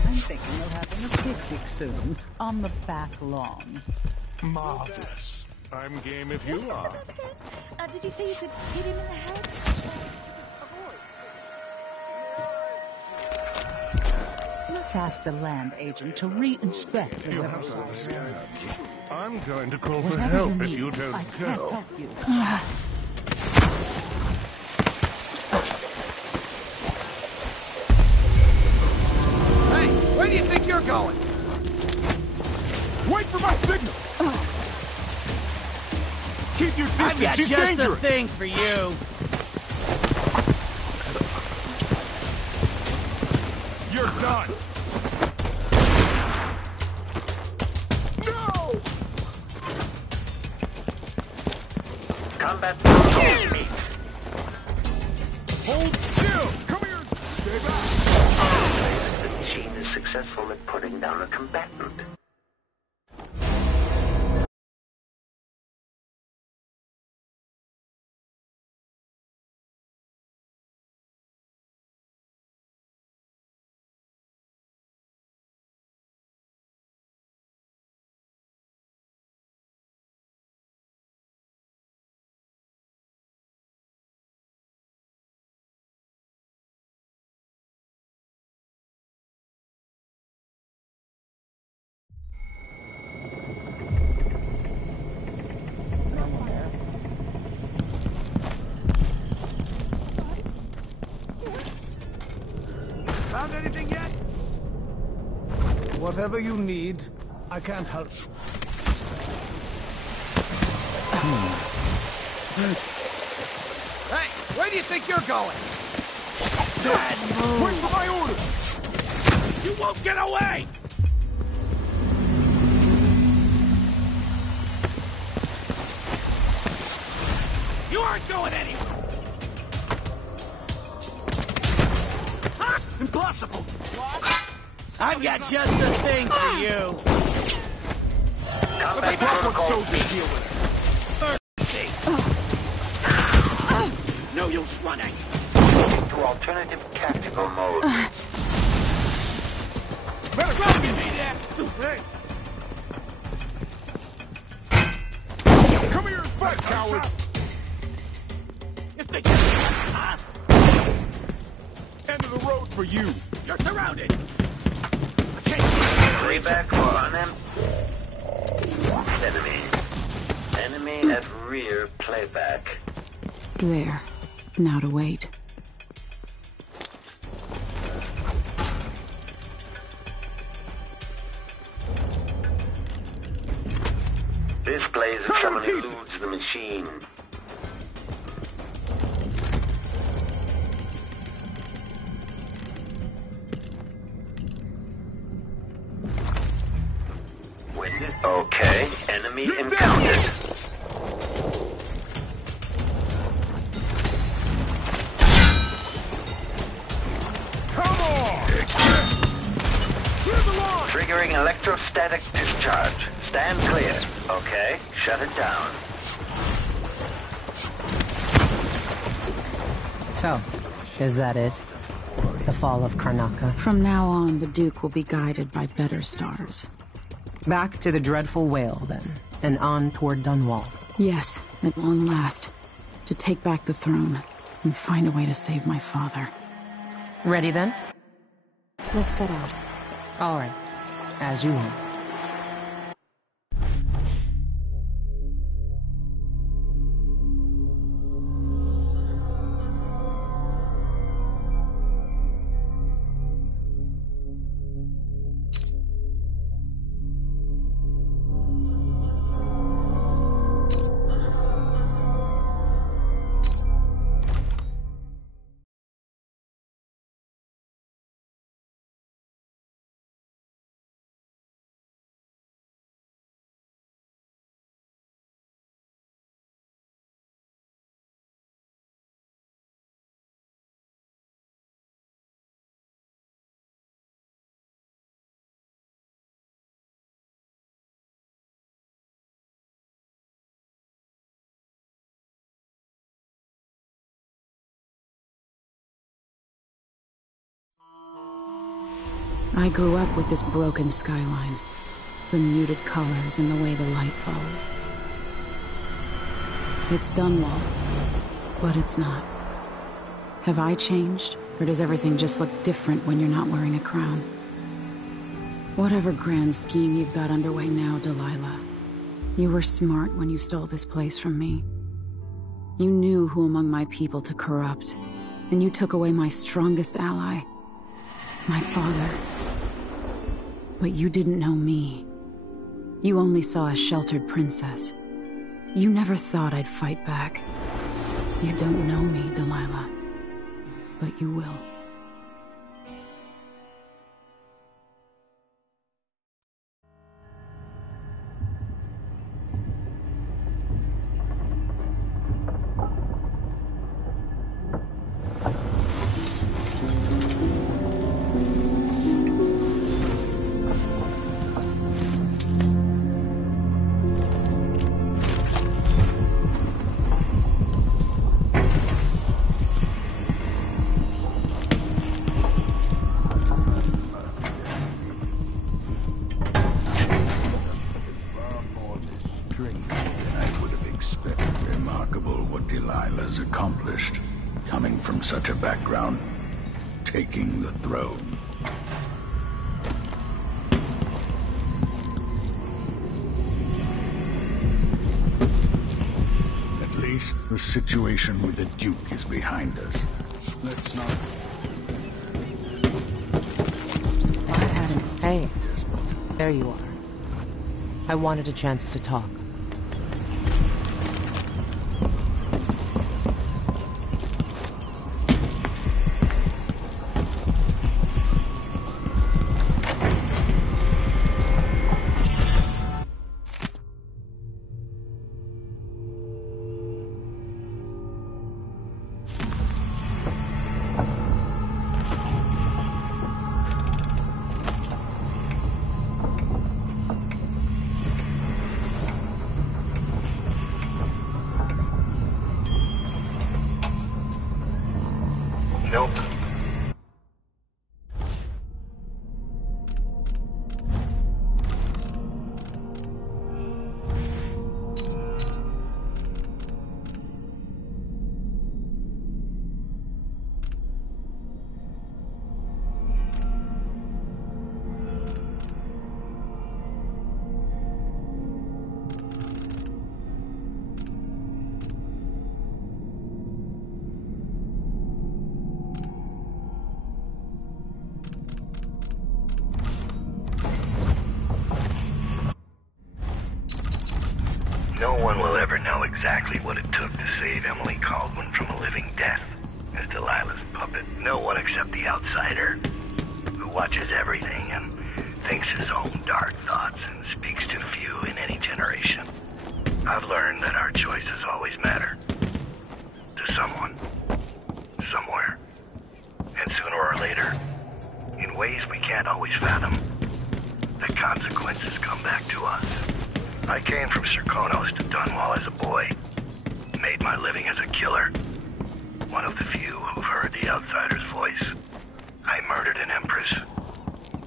I'm thinking of having a picnic soon, on the back lawn. Marvelous. I'm game if you are. Did you say you could hit him in the head? Let's ask the land agent to re-inspect the You riverside. I'm going to call for Whatever help you if need, you don't I can't go. help you. Hey, where do you think you're going? Wait for my signal! Keep your distance, I've got he's just dangerous! the thing for you. You're done! No! Combat protocol meet. Hold still! Come here! Stay back! The machine is successful at putting down a combatant. Found anything yet? Whatever you need, I can't help. Hey, where do you think you're going? Bad move. Wait for my orders! You won't get away! You aren't going anywhere! Huh? Impossible! What? I've got just the thing for you! Let the clockwork soldiers deal with it! No use running! alternative tactical mode. Hey! Come here and fight, coward! End of the road for you. You're surrounded. Playback for enemy at rear playback. There. Now to wait. This plays if someone eludes the machine. Okay, enemy encountered. Come on! Triggering electrostatic discharge. Stand clear. Okay, shut it down. So, is that it? The fall of Karnaca? From now on, the Duke will be guided by better stars. Back to the dreadful whale, then, and on toward Dunwall. Yes, at long last. To take back the throne, and find a way to save my father. Ready, then? Let's set out. All right. As you want. I grew up with this broken skyline. The muted colors and the way the light falls. It's Dunwall, but it's not. Have I changed, or does everything just look different when you're not wearing a crown? Whatever grand scheme you've got underway now, Delilah, you were smart when you stole this place from me. You knew who among my people to corrupt, and you took away my strongest ally, my father. But you didn't know me. You only saw a sheltered princess. You never thought I'd fight back. You don't know me, Delilah. But you will. Accomplished, coming from such a background, taking the throne. At least the situation with the Duke is behind us. Let's not... Hey, there you are. I wanted a chance to talk. Nope. No one will ever know exactly what it took to save Emily Caldwin from a living death as Delilah's puppet. No one except the outsider, who watches everything and thinks his own dark thoughts and speaks to few in any generation. I've learned that our choices always matter. To someone. Somewhere. And sooner or later, in ways we can't always fathom, the consequences come back to us. I came from Serkonos to Dunwall as a boy. Made my living as a killer. One of the few who've heard the outsider's voice. I murdered an empress.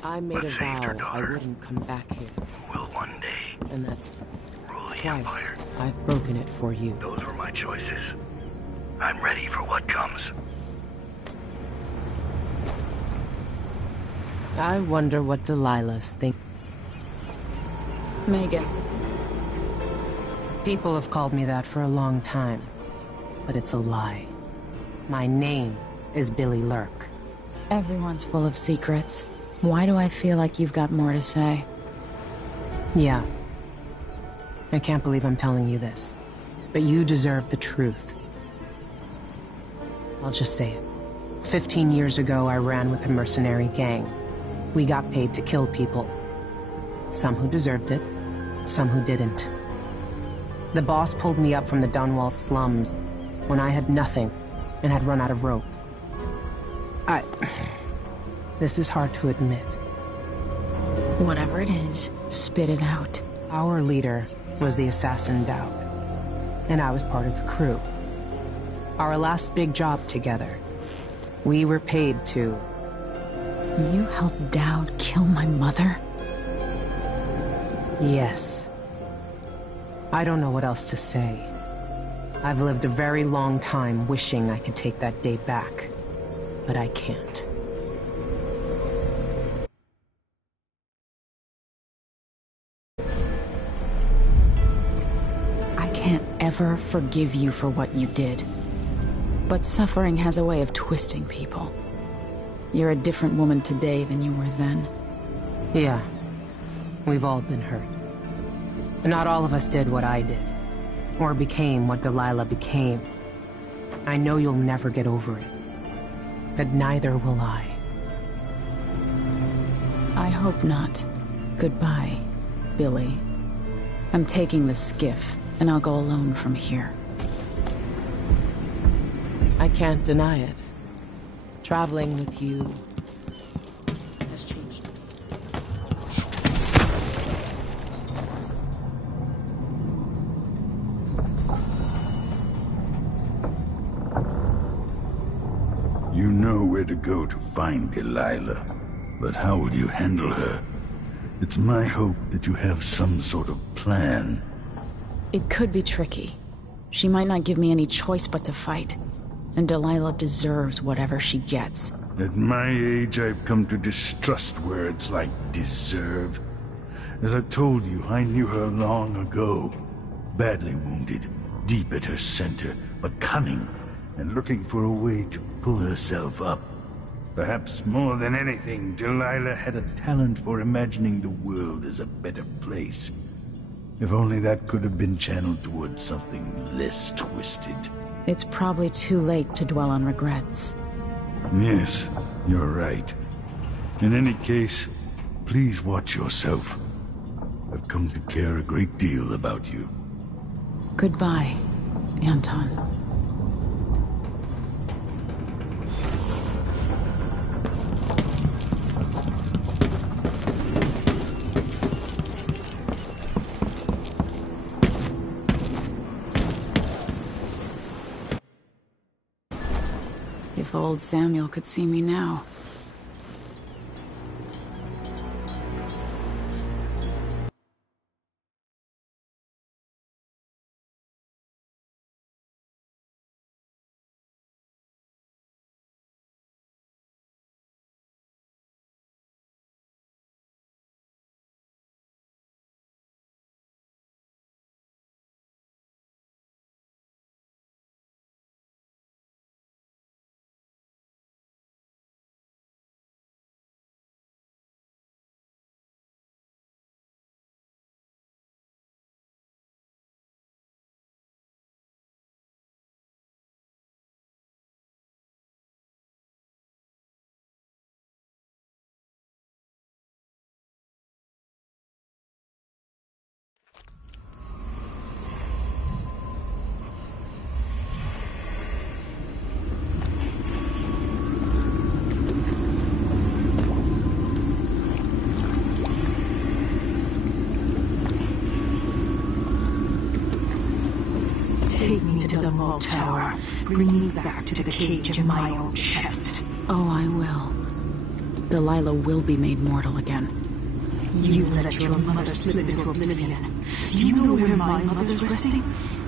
I made a vow I wouldn't come back here. Will one day. And that's rule the twice empire. I've broken it for you. Those were my choices. I'm ready for what comes. I wonder what Delilah's think. Megan. People have called me that for a long time, but it's a lie. My name is Billy Lurk. Everyone's full of secrets. Why do I feel like you've got more to say? Yeah. I can't believe I'm telling you this, but you deserve the truth. I'll just say it. 15 years ago, I ran with a mercenary gang. We got paid to kill people. Some who deserved it, some who didn't. The boss pulled me up from the Dunwall slums when I had nothing and had run out of rope. This is hard to admit. Whatever it is, spit it out. Our leader was the assassin Dowd, and I was part of the crew. Our last big job together, we were paid to... You helped Dowd kill my mother? Yes. I don't know what else to say. I've lived a very long time wishing I could take that day back, but I can't. I can't ever forgive you for what you did. But suffering has a way of twisting people. You're a different woman today than you were then. Yeah. We've all been hurt. But not all of us did what I did. Or became what Delilah became. I know you'll never get over it. But neither will I. I hope not. Goodbye, Billy. I'm taking the skiff, and I'll go alone from here. I can't deny it. Traveling with you has changed me. You know where to go to find Delilah, but how will you handle her? It's my hope that you have some sort of plan. It could be tricky. She might not give me any choice but to fight. And Delilah deserves whatever she gets. At my age, I've come to distrust words like deserve. As I've told you, I knew her long ago. Badly wounded, deep at her center, but cunning, and looking for a way to pull herself up. Perhaps more than anything, Delilah had a talent for imagining the world as a better place. If only that could have been channeled towards something less twisted. It's probably too late to dwell on regrets. Yes, you're right. In any case, please watch yourself. I've come to care a great deal about you. Goodbye, Anton. If old Samuel could see me now. Take me to the Wall Tower. Bring me back to the cage in my own chest. Oh, I will. Delilah will be made mortal again. You let your mother slip into oblivion. Do you know where my mother's resting?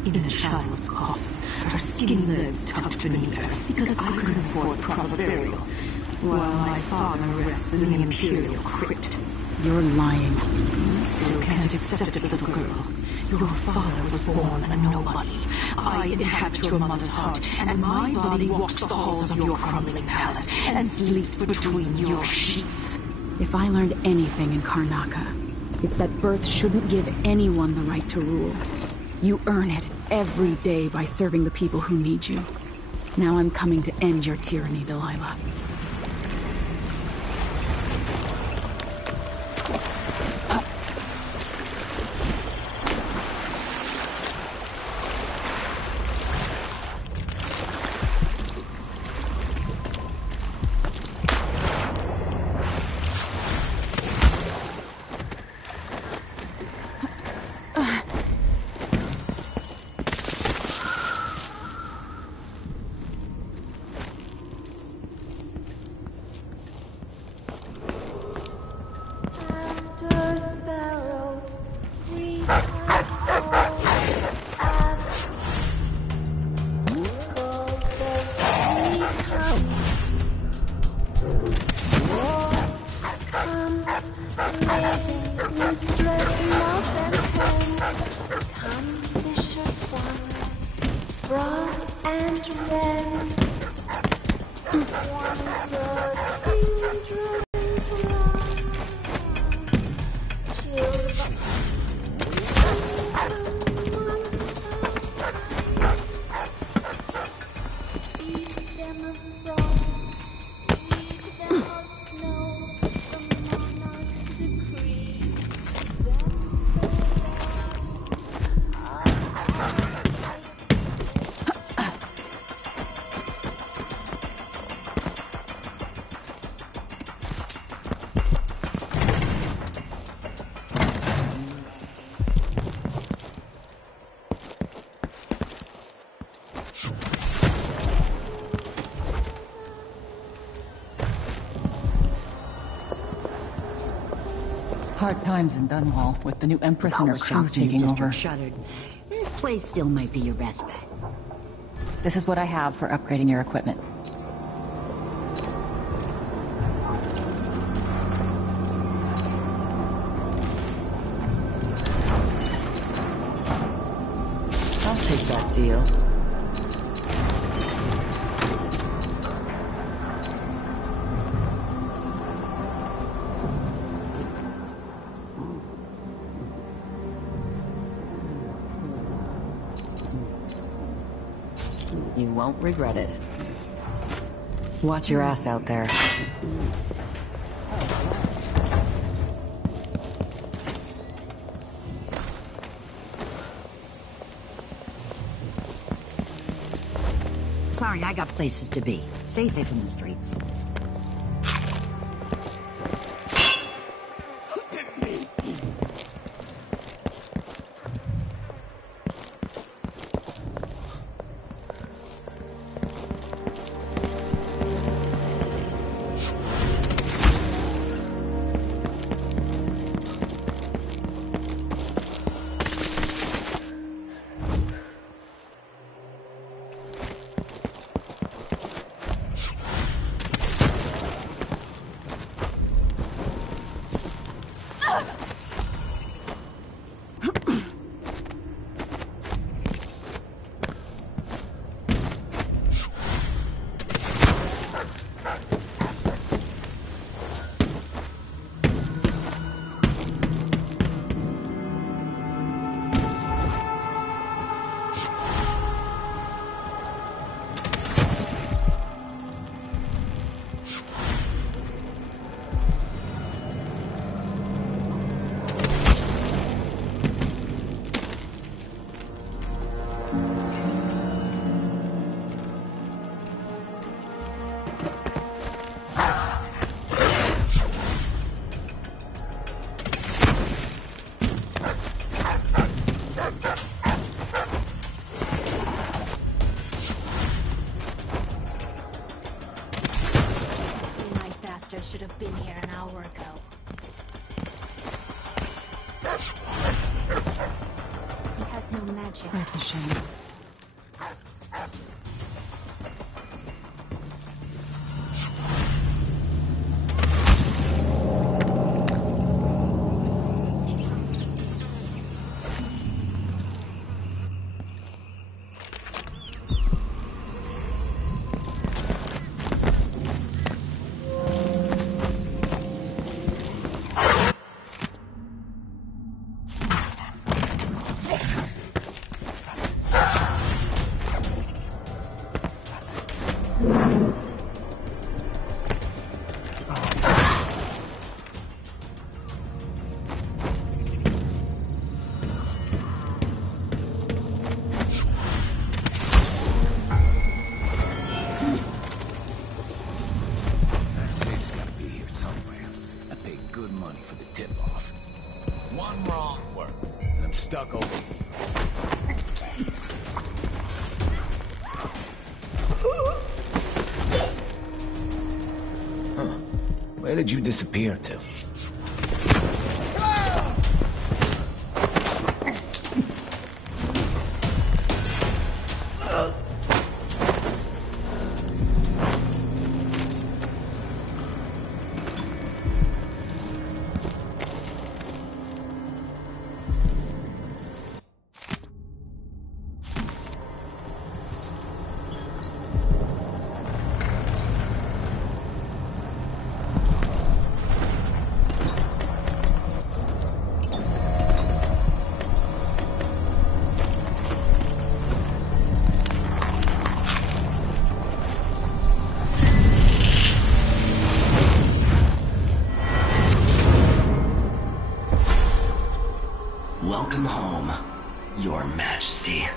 In a child's coffin, her skinny legs tucked beneath her, because I couldn't afford proper burial, while my father rests in the Imperial crypt. You're lying. You still can't accept it, little girl. Your father was born a nobody. I inhabit your mother's heart, and my body walks the halls of your crumbling palace and sleeps between your sheets. If I learned anything in Karnaca, it's that birth shouldn't give anyone the right to rule. You earn it every day by serving the people who need you. Now I'm coming to end your tyranny, Delilah. Hard times in Dunwall, with the new Empress and her crew taking over. Shuttered. This place still might be your best bet. This is what I have for upgrading your equipment. I'll take that deal. You won't regret it. Watch your ass out there. Sorry, I got places to be. Stay safe in the streets. Should have been here an hour ago. He has no magic. That's a shame. Stuck over here. Huh. Where did you disappear to? Welcome home, Your Majesty.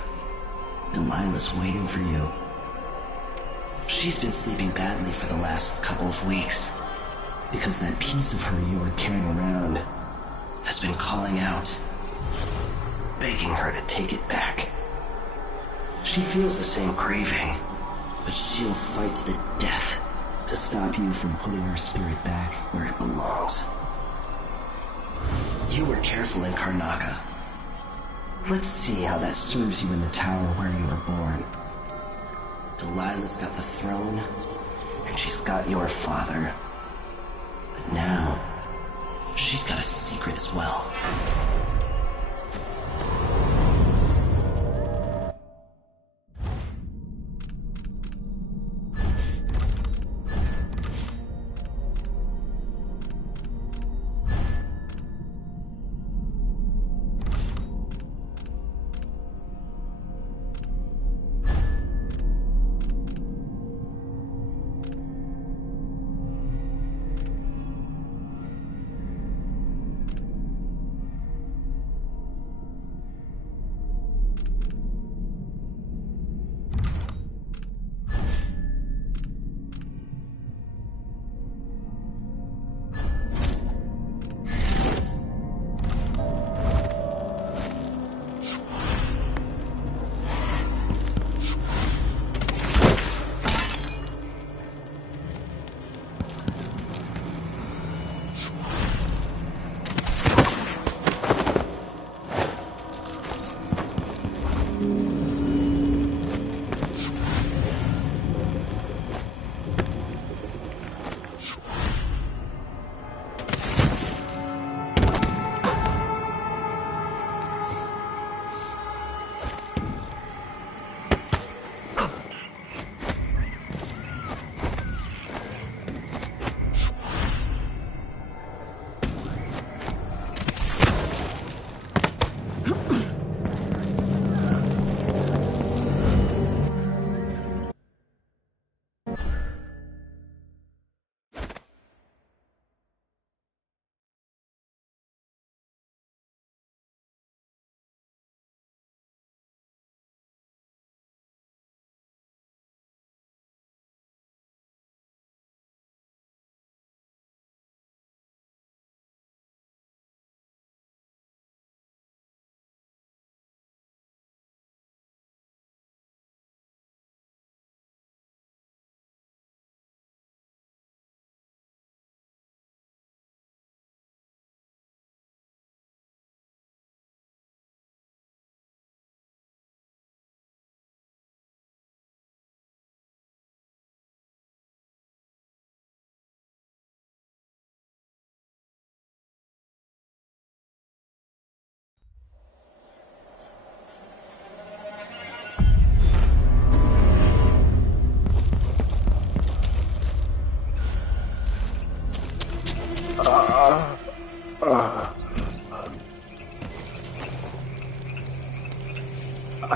Delilah's waiting for you. She's been sleeping badly for the last couple of weeks, because that piece of her you were carrying around has been calling out, begging her to take it back. She feels the same craving, but she'll fight to the death to stop you from putting her spirit back where it belongs. You were careful in Karnaca. Let's see how that serves you in the tower where you were born. Delilah's got the throne, and she's got your father. But now, she's got a secret as well.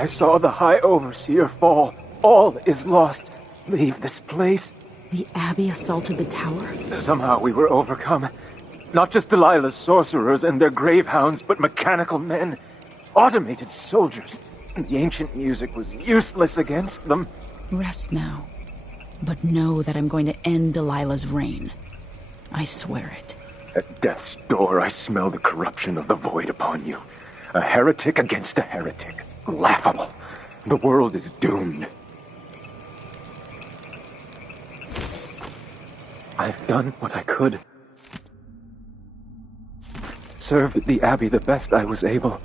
I saw the High Overseer fall. All is lost. Leave this place. The Abbey assaulted the tower? Somehow we were overcome. Not just Delilah's sorcerers and their gravehounds, but mechanical men. Automated soldiers. The ancient music was useless against them. Rest now. But know that I'm going to end Delilah's reign. I swear it. At death's door, I smell the corruption of the void upon you. A heretic against a heretic. Laughable. The world is doomed. I've done what I could. Served the Abbey the best I was able.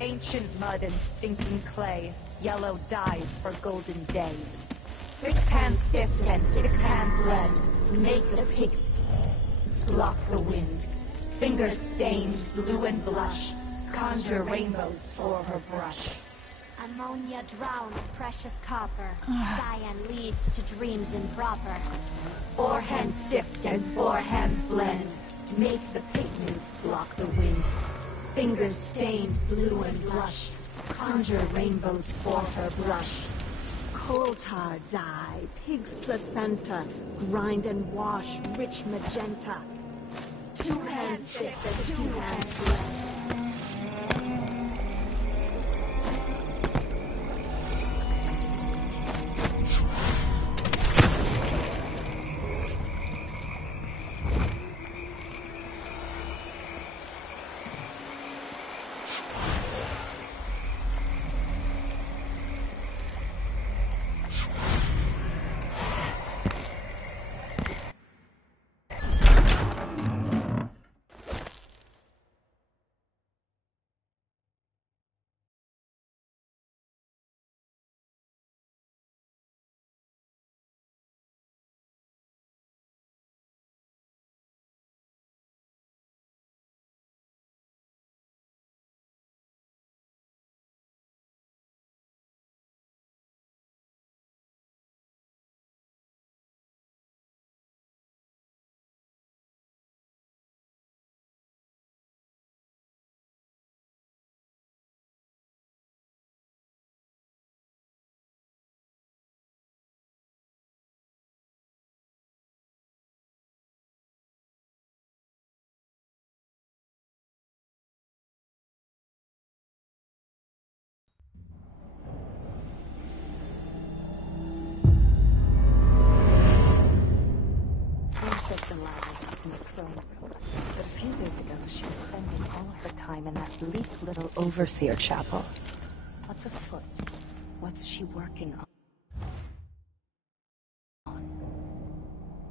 Ancient mud and stinking clay, yellow dyes for golden day. 6 hands sift and 6 hands blend, make the pigments block the wind. Fingers stained blue and blush, conjure rainbows for her brush. Ammonia drowns precious copper. Cyan leads to dreams improper. 4 hands sift and 4 hands blend, make the pigments block the wind. Fingers stained blue and blush, conjure rainbows for her brush. Coal tar dye, pig's placenta, grind and wash rich magenta. 2 hands sift and 2 hands blend. Delilah's up in the throne room, but a few years ago she was spending all of her time in that bleak little overseer chapel. What's afoot? What's she working on?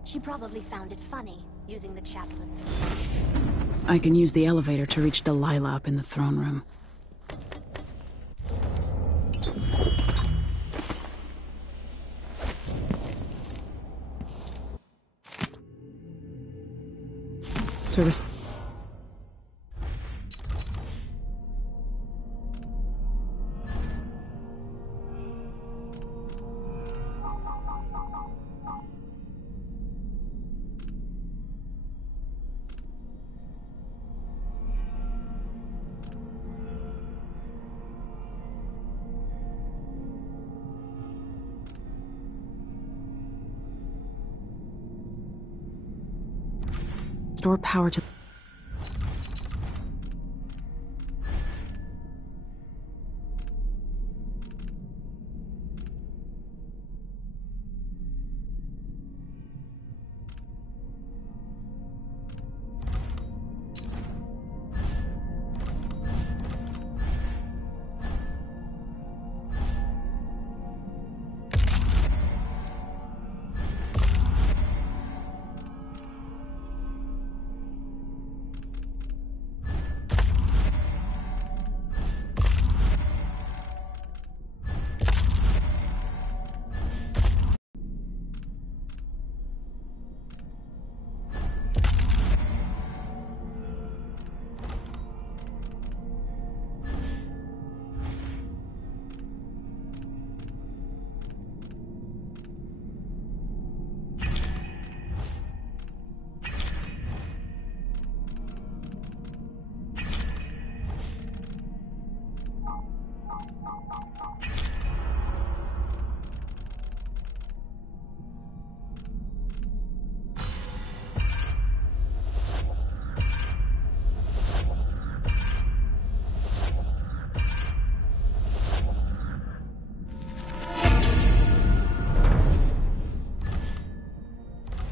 She probably found it funny, using the chapel as I can use the elevator to reach Delilah up in the throne room. restore power to...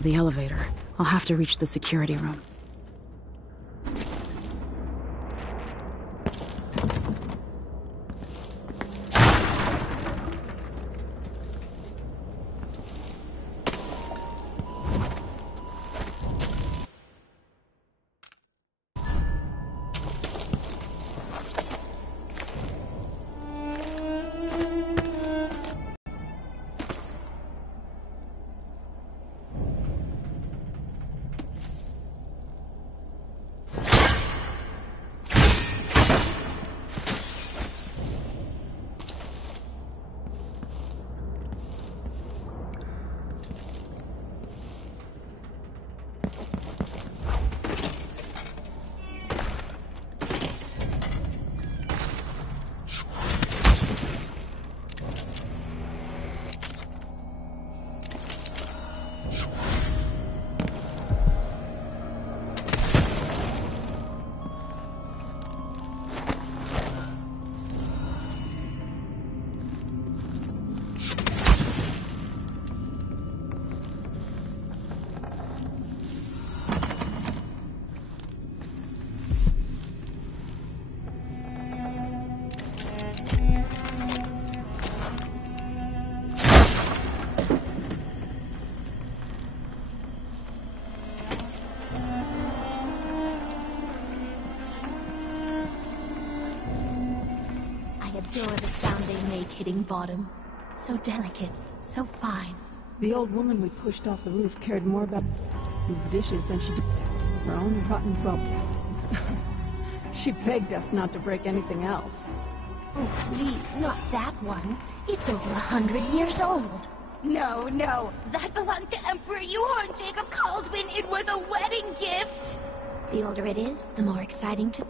The elevator. I'll have to reach the security room. Adore the sound they make hitting bottom. So delicate, so fine. The old woman we pushed off the roof cared more about these dishes than she did her own rotten bones. She begged us not to break anything else. Oh, please, not that one. It's over 100 years old. No, that belonged to Emperor Yuhorn Jacob Caldwin. It was a wedding gift. The older it is, the more exciting to...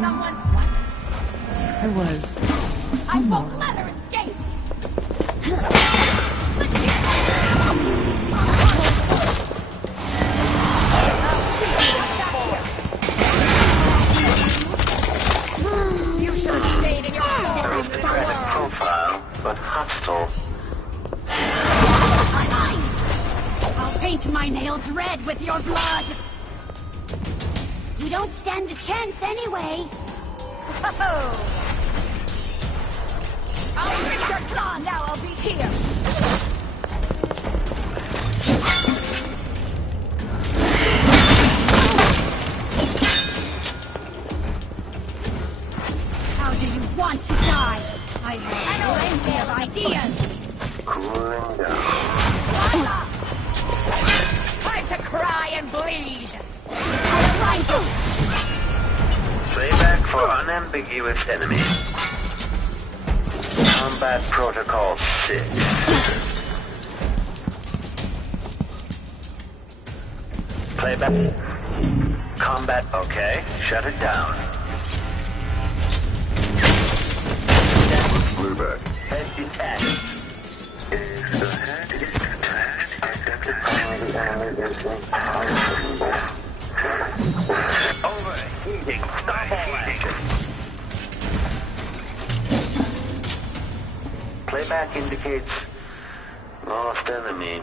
Someone... What? There was... I won't let her escape! You should have stayed in your Very democratic profile, but hostile. I'll paint my nails red with your blood! You don't stand a chance anyway. I'll rip your claw, now I'll be here! do you want to die? I have plenty of ideas. Cooling down. Time to cry and bleed! Playback for unambiguous enemy. Combat Protocol 6. Playback. Combat. Okay, shut it down. Playback. Head detached. If the head is detached, identify the enemy is overheating. Stop all action. Playback indicates lost enemy.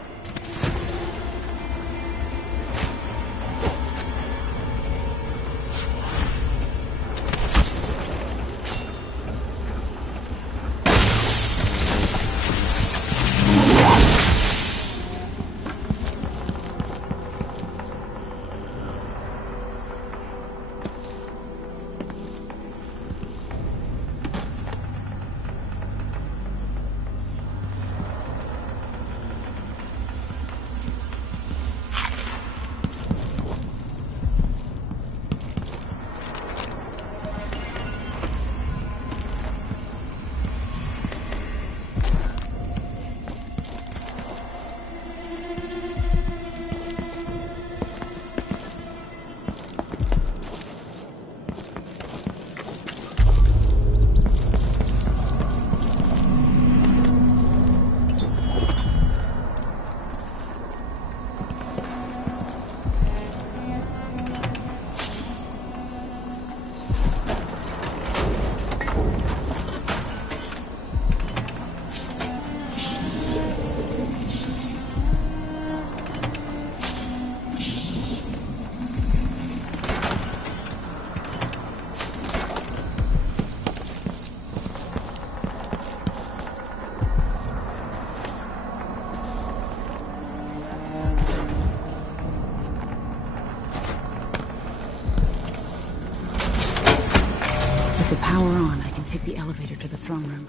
With the power on, I can take the elevator to the throne room.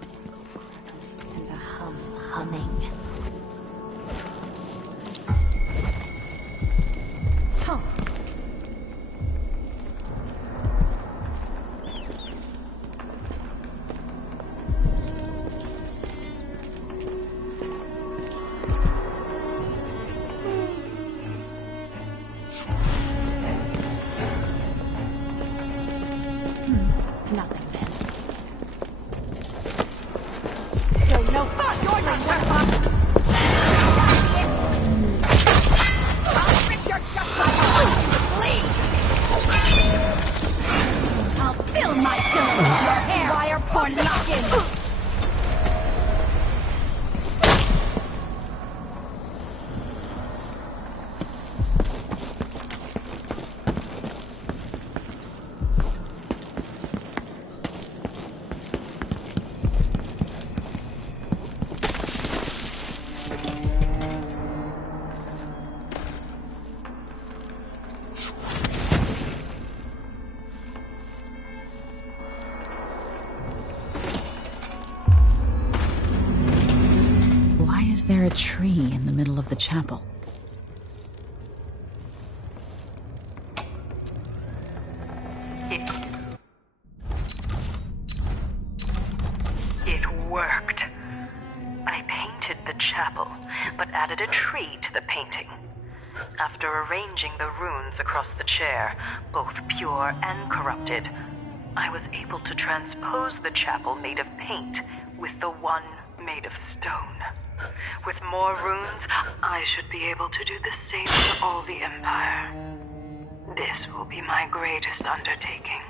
And the humming. Huh. Nothing then. You're no fun! You're not fun! I'll rip your guts out and bleed! I'll fill my pillow with your hair! Wire pornography! Is there a tree in the middle of the chapel? It worked. I painted the chapel, but added a tree to the painting. After arranging the runes across the chair, both pure and corrupted, I was able to transpose the chapel made of paint with the one made of stone. With more runes, I should be able to do the same for all the Empire. This will be my greatest undertaking.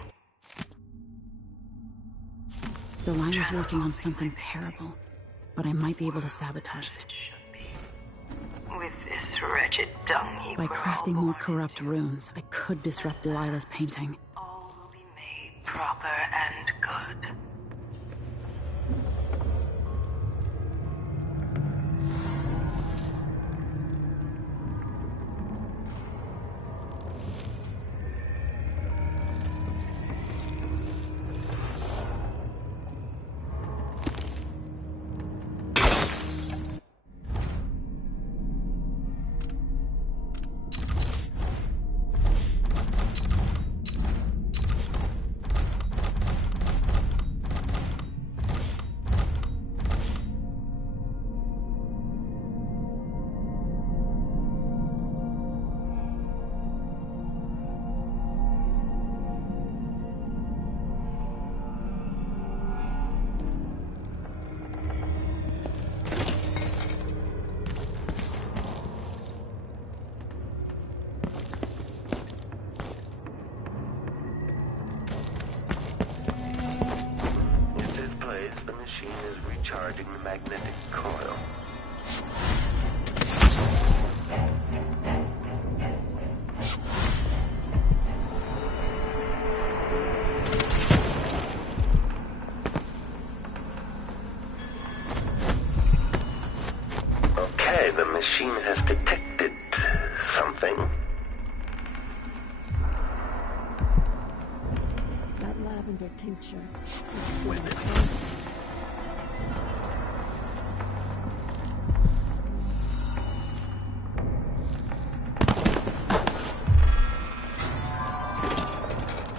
Delilah's working on something terrible, but I might be able to sabotage it. With this wretched dung heap. By crafting more corrupt runes, I could disrupt Delilah's painting. All will be made proper and good. is recharging the magnetic coil. Okay, the machine has detected something. That lavender tincture.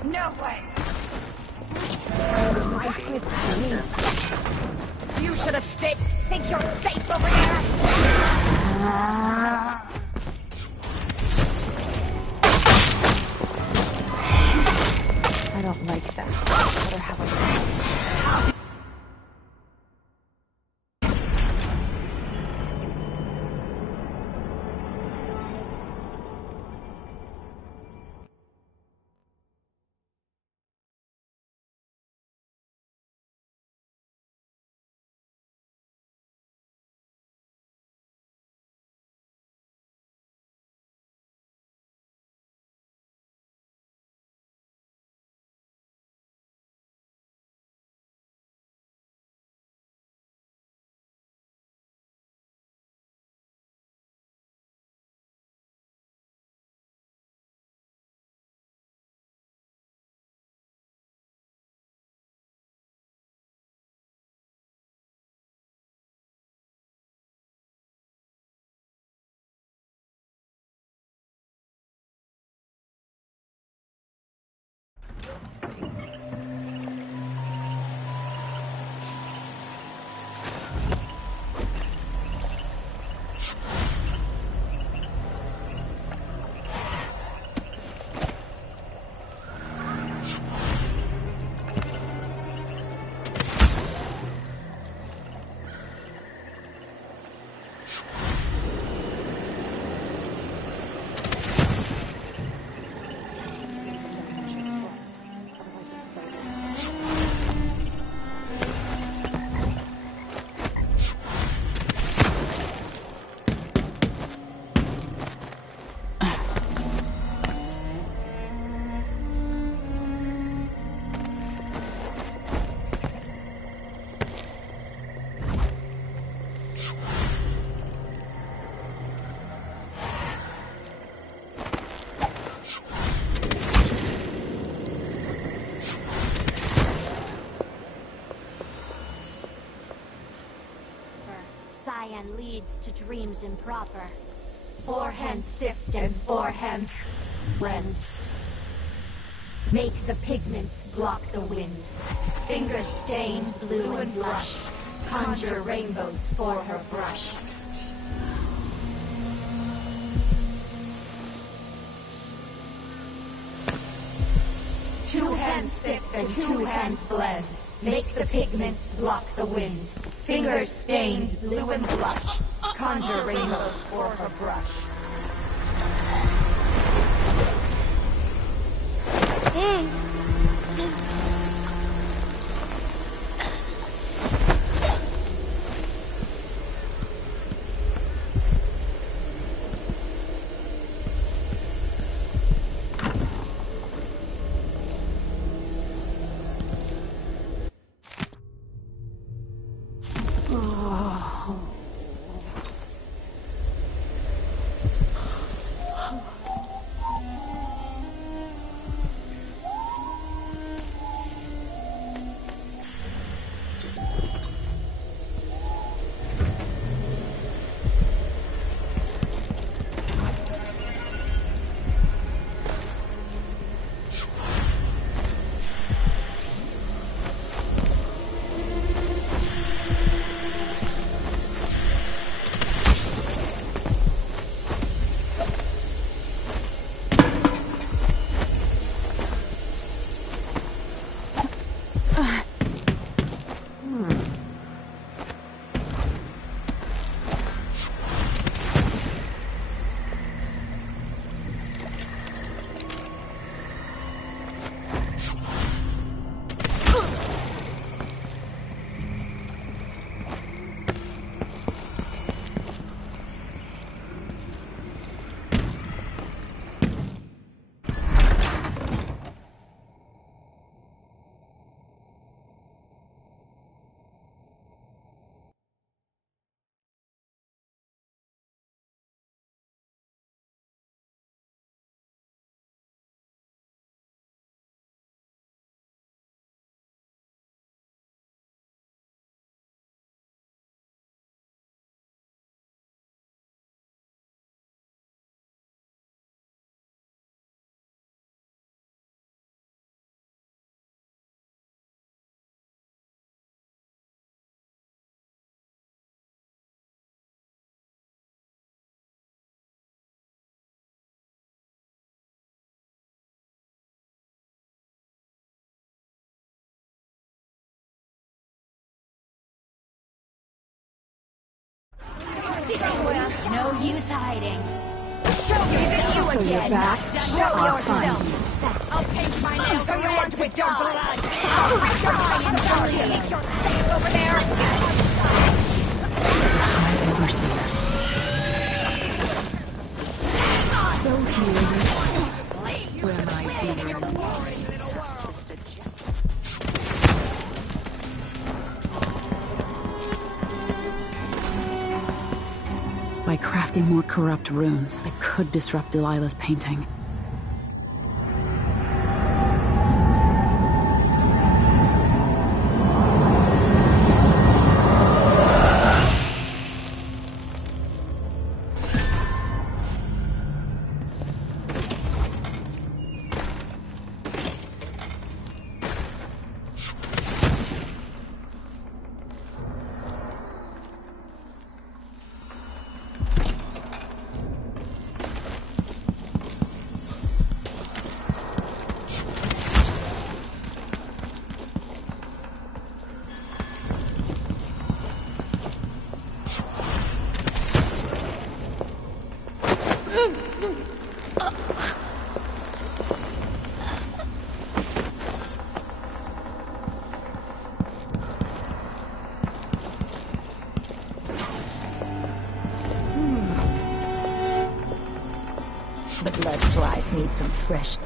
No way! You should have stayed. Think you're safe over there? I don't like that. Better have a... Cyan leads to dreams improper. Forehand sift and forehand blend. Make the pigments block the wind. Fingers stained blue and blush. Conjure rainbows for her brush. Two hands sift and two hands blend. Make the pigments block the wind. Fingers stained blue and blush. Conjure rainbows for her brush. No use hiding. Show yourself! So you're back? Show I'll yourself! find you. I'll paint my nails red to die! I'll die and die and make your safe over there! High Overseer. So here. Where my dear By crafting more corrupt runes, I could disrupt Delilah's painting. The blood flies need some fresh...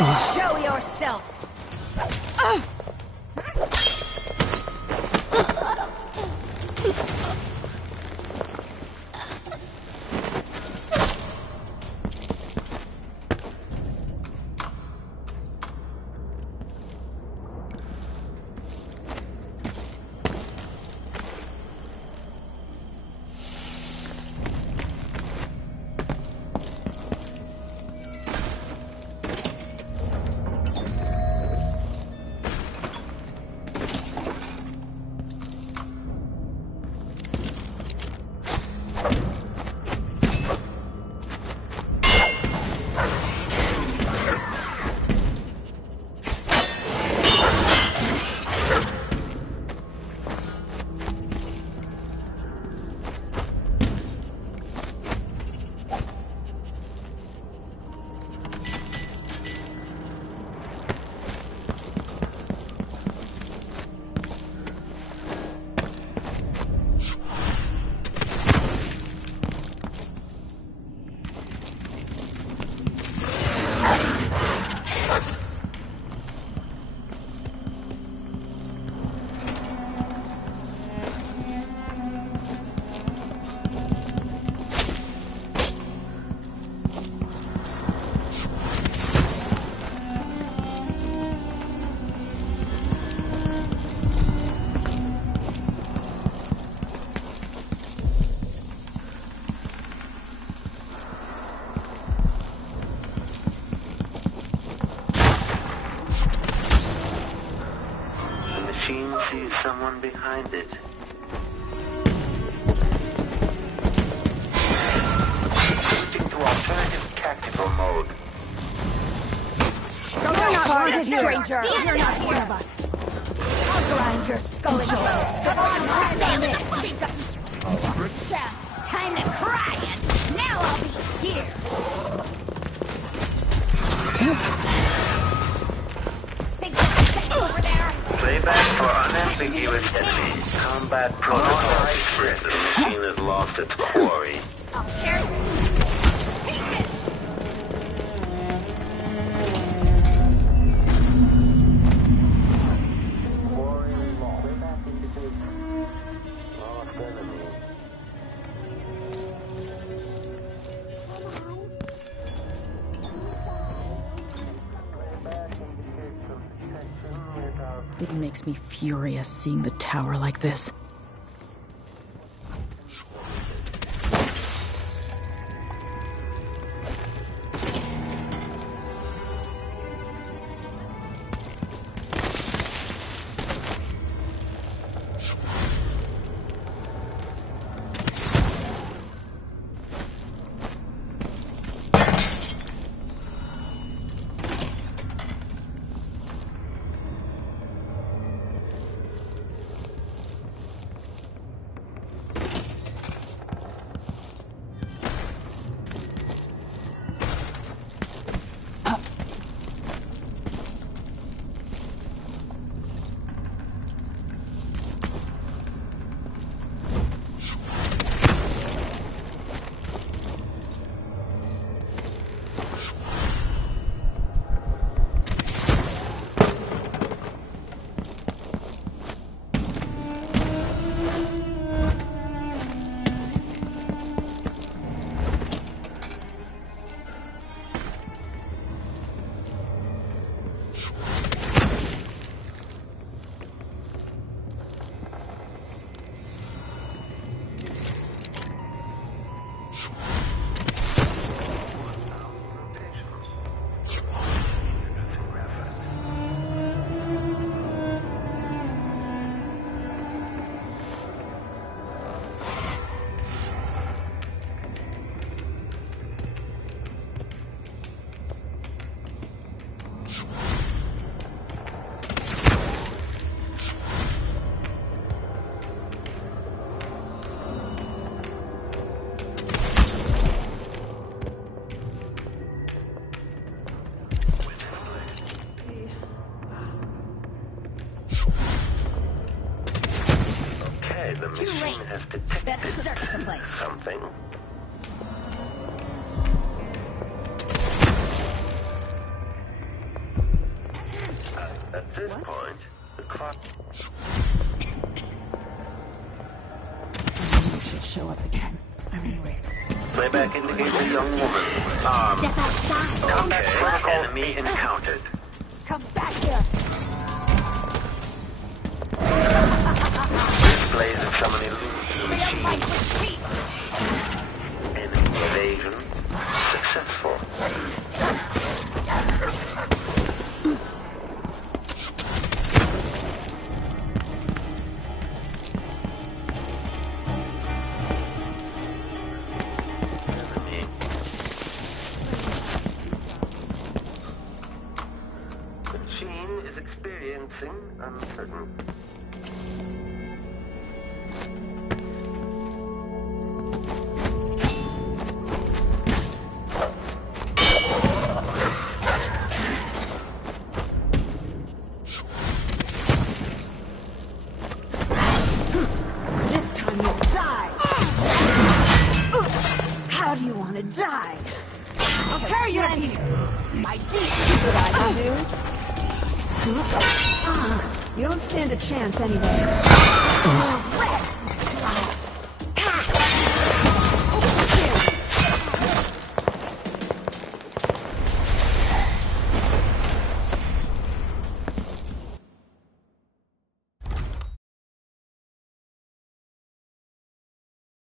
Show yourself! Sees someone behind it. Switching to alternative tactical mode. You're not wanted, stranger! You're not one of us! I'll grind your skull into it! Come on, stand it! Chance! Time to cry it! Now I'll be here! Over there! Playback for unambiguous enemies. Combat protocol. The machine has lost its quarry. I'll tear you! Pieces! It makes me furious seeing the tower like this. The machine has detected something. this point, the clock... Should show up again. I'm ready. Playback indicates a young woman. Step outside. Combat protocol. Enemy encountered. Come back here. Displays of some illusion. Enemy evasion successful. Machine is experiencing uncertain. This time you'll die. How do you want to die? I'll tear you to pieces. I did what I can do. You don't stand a chance anyway.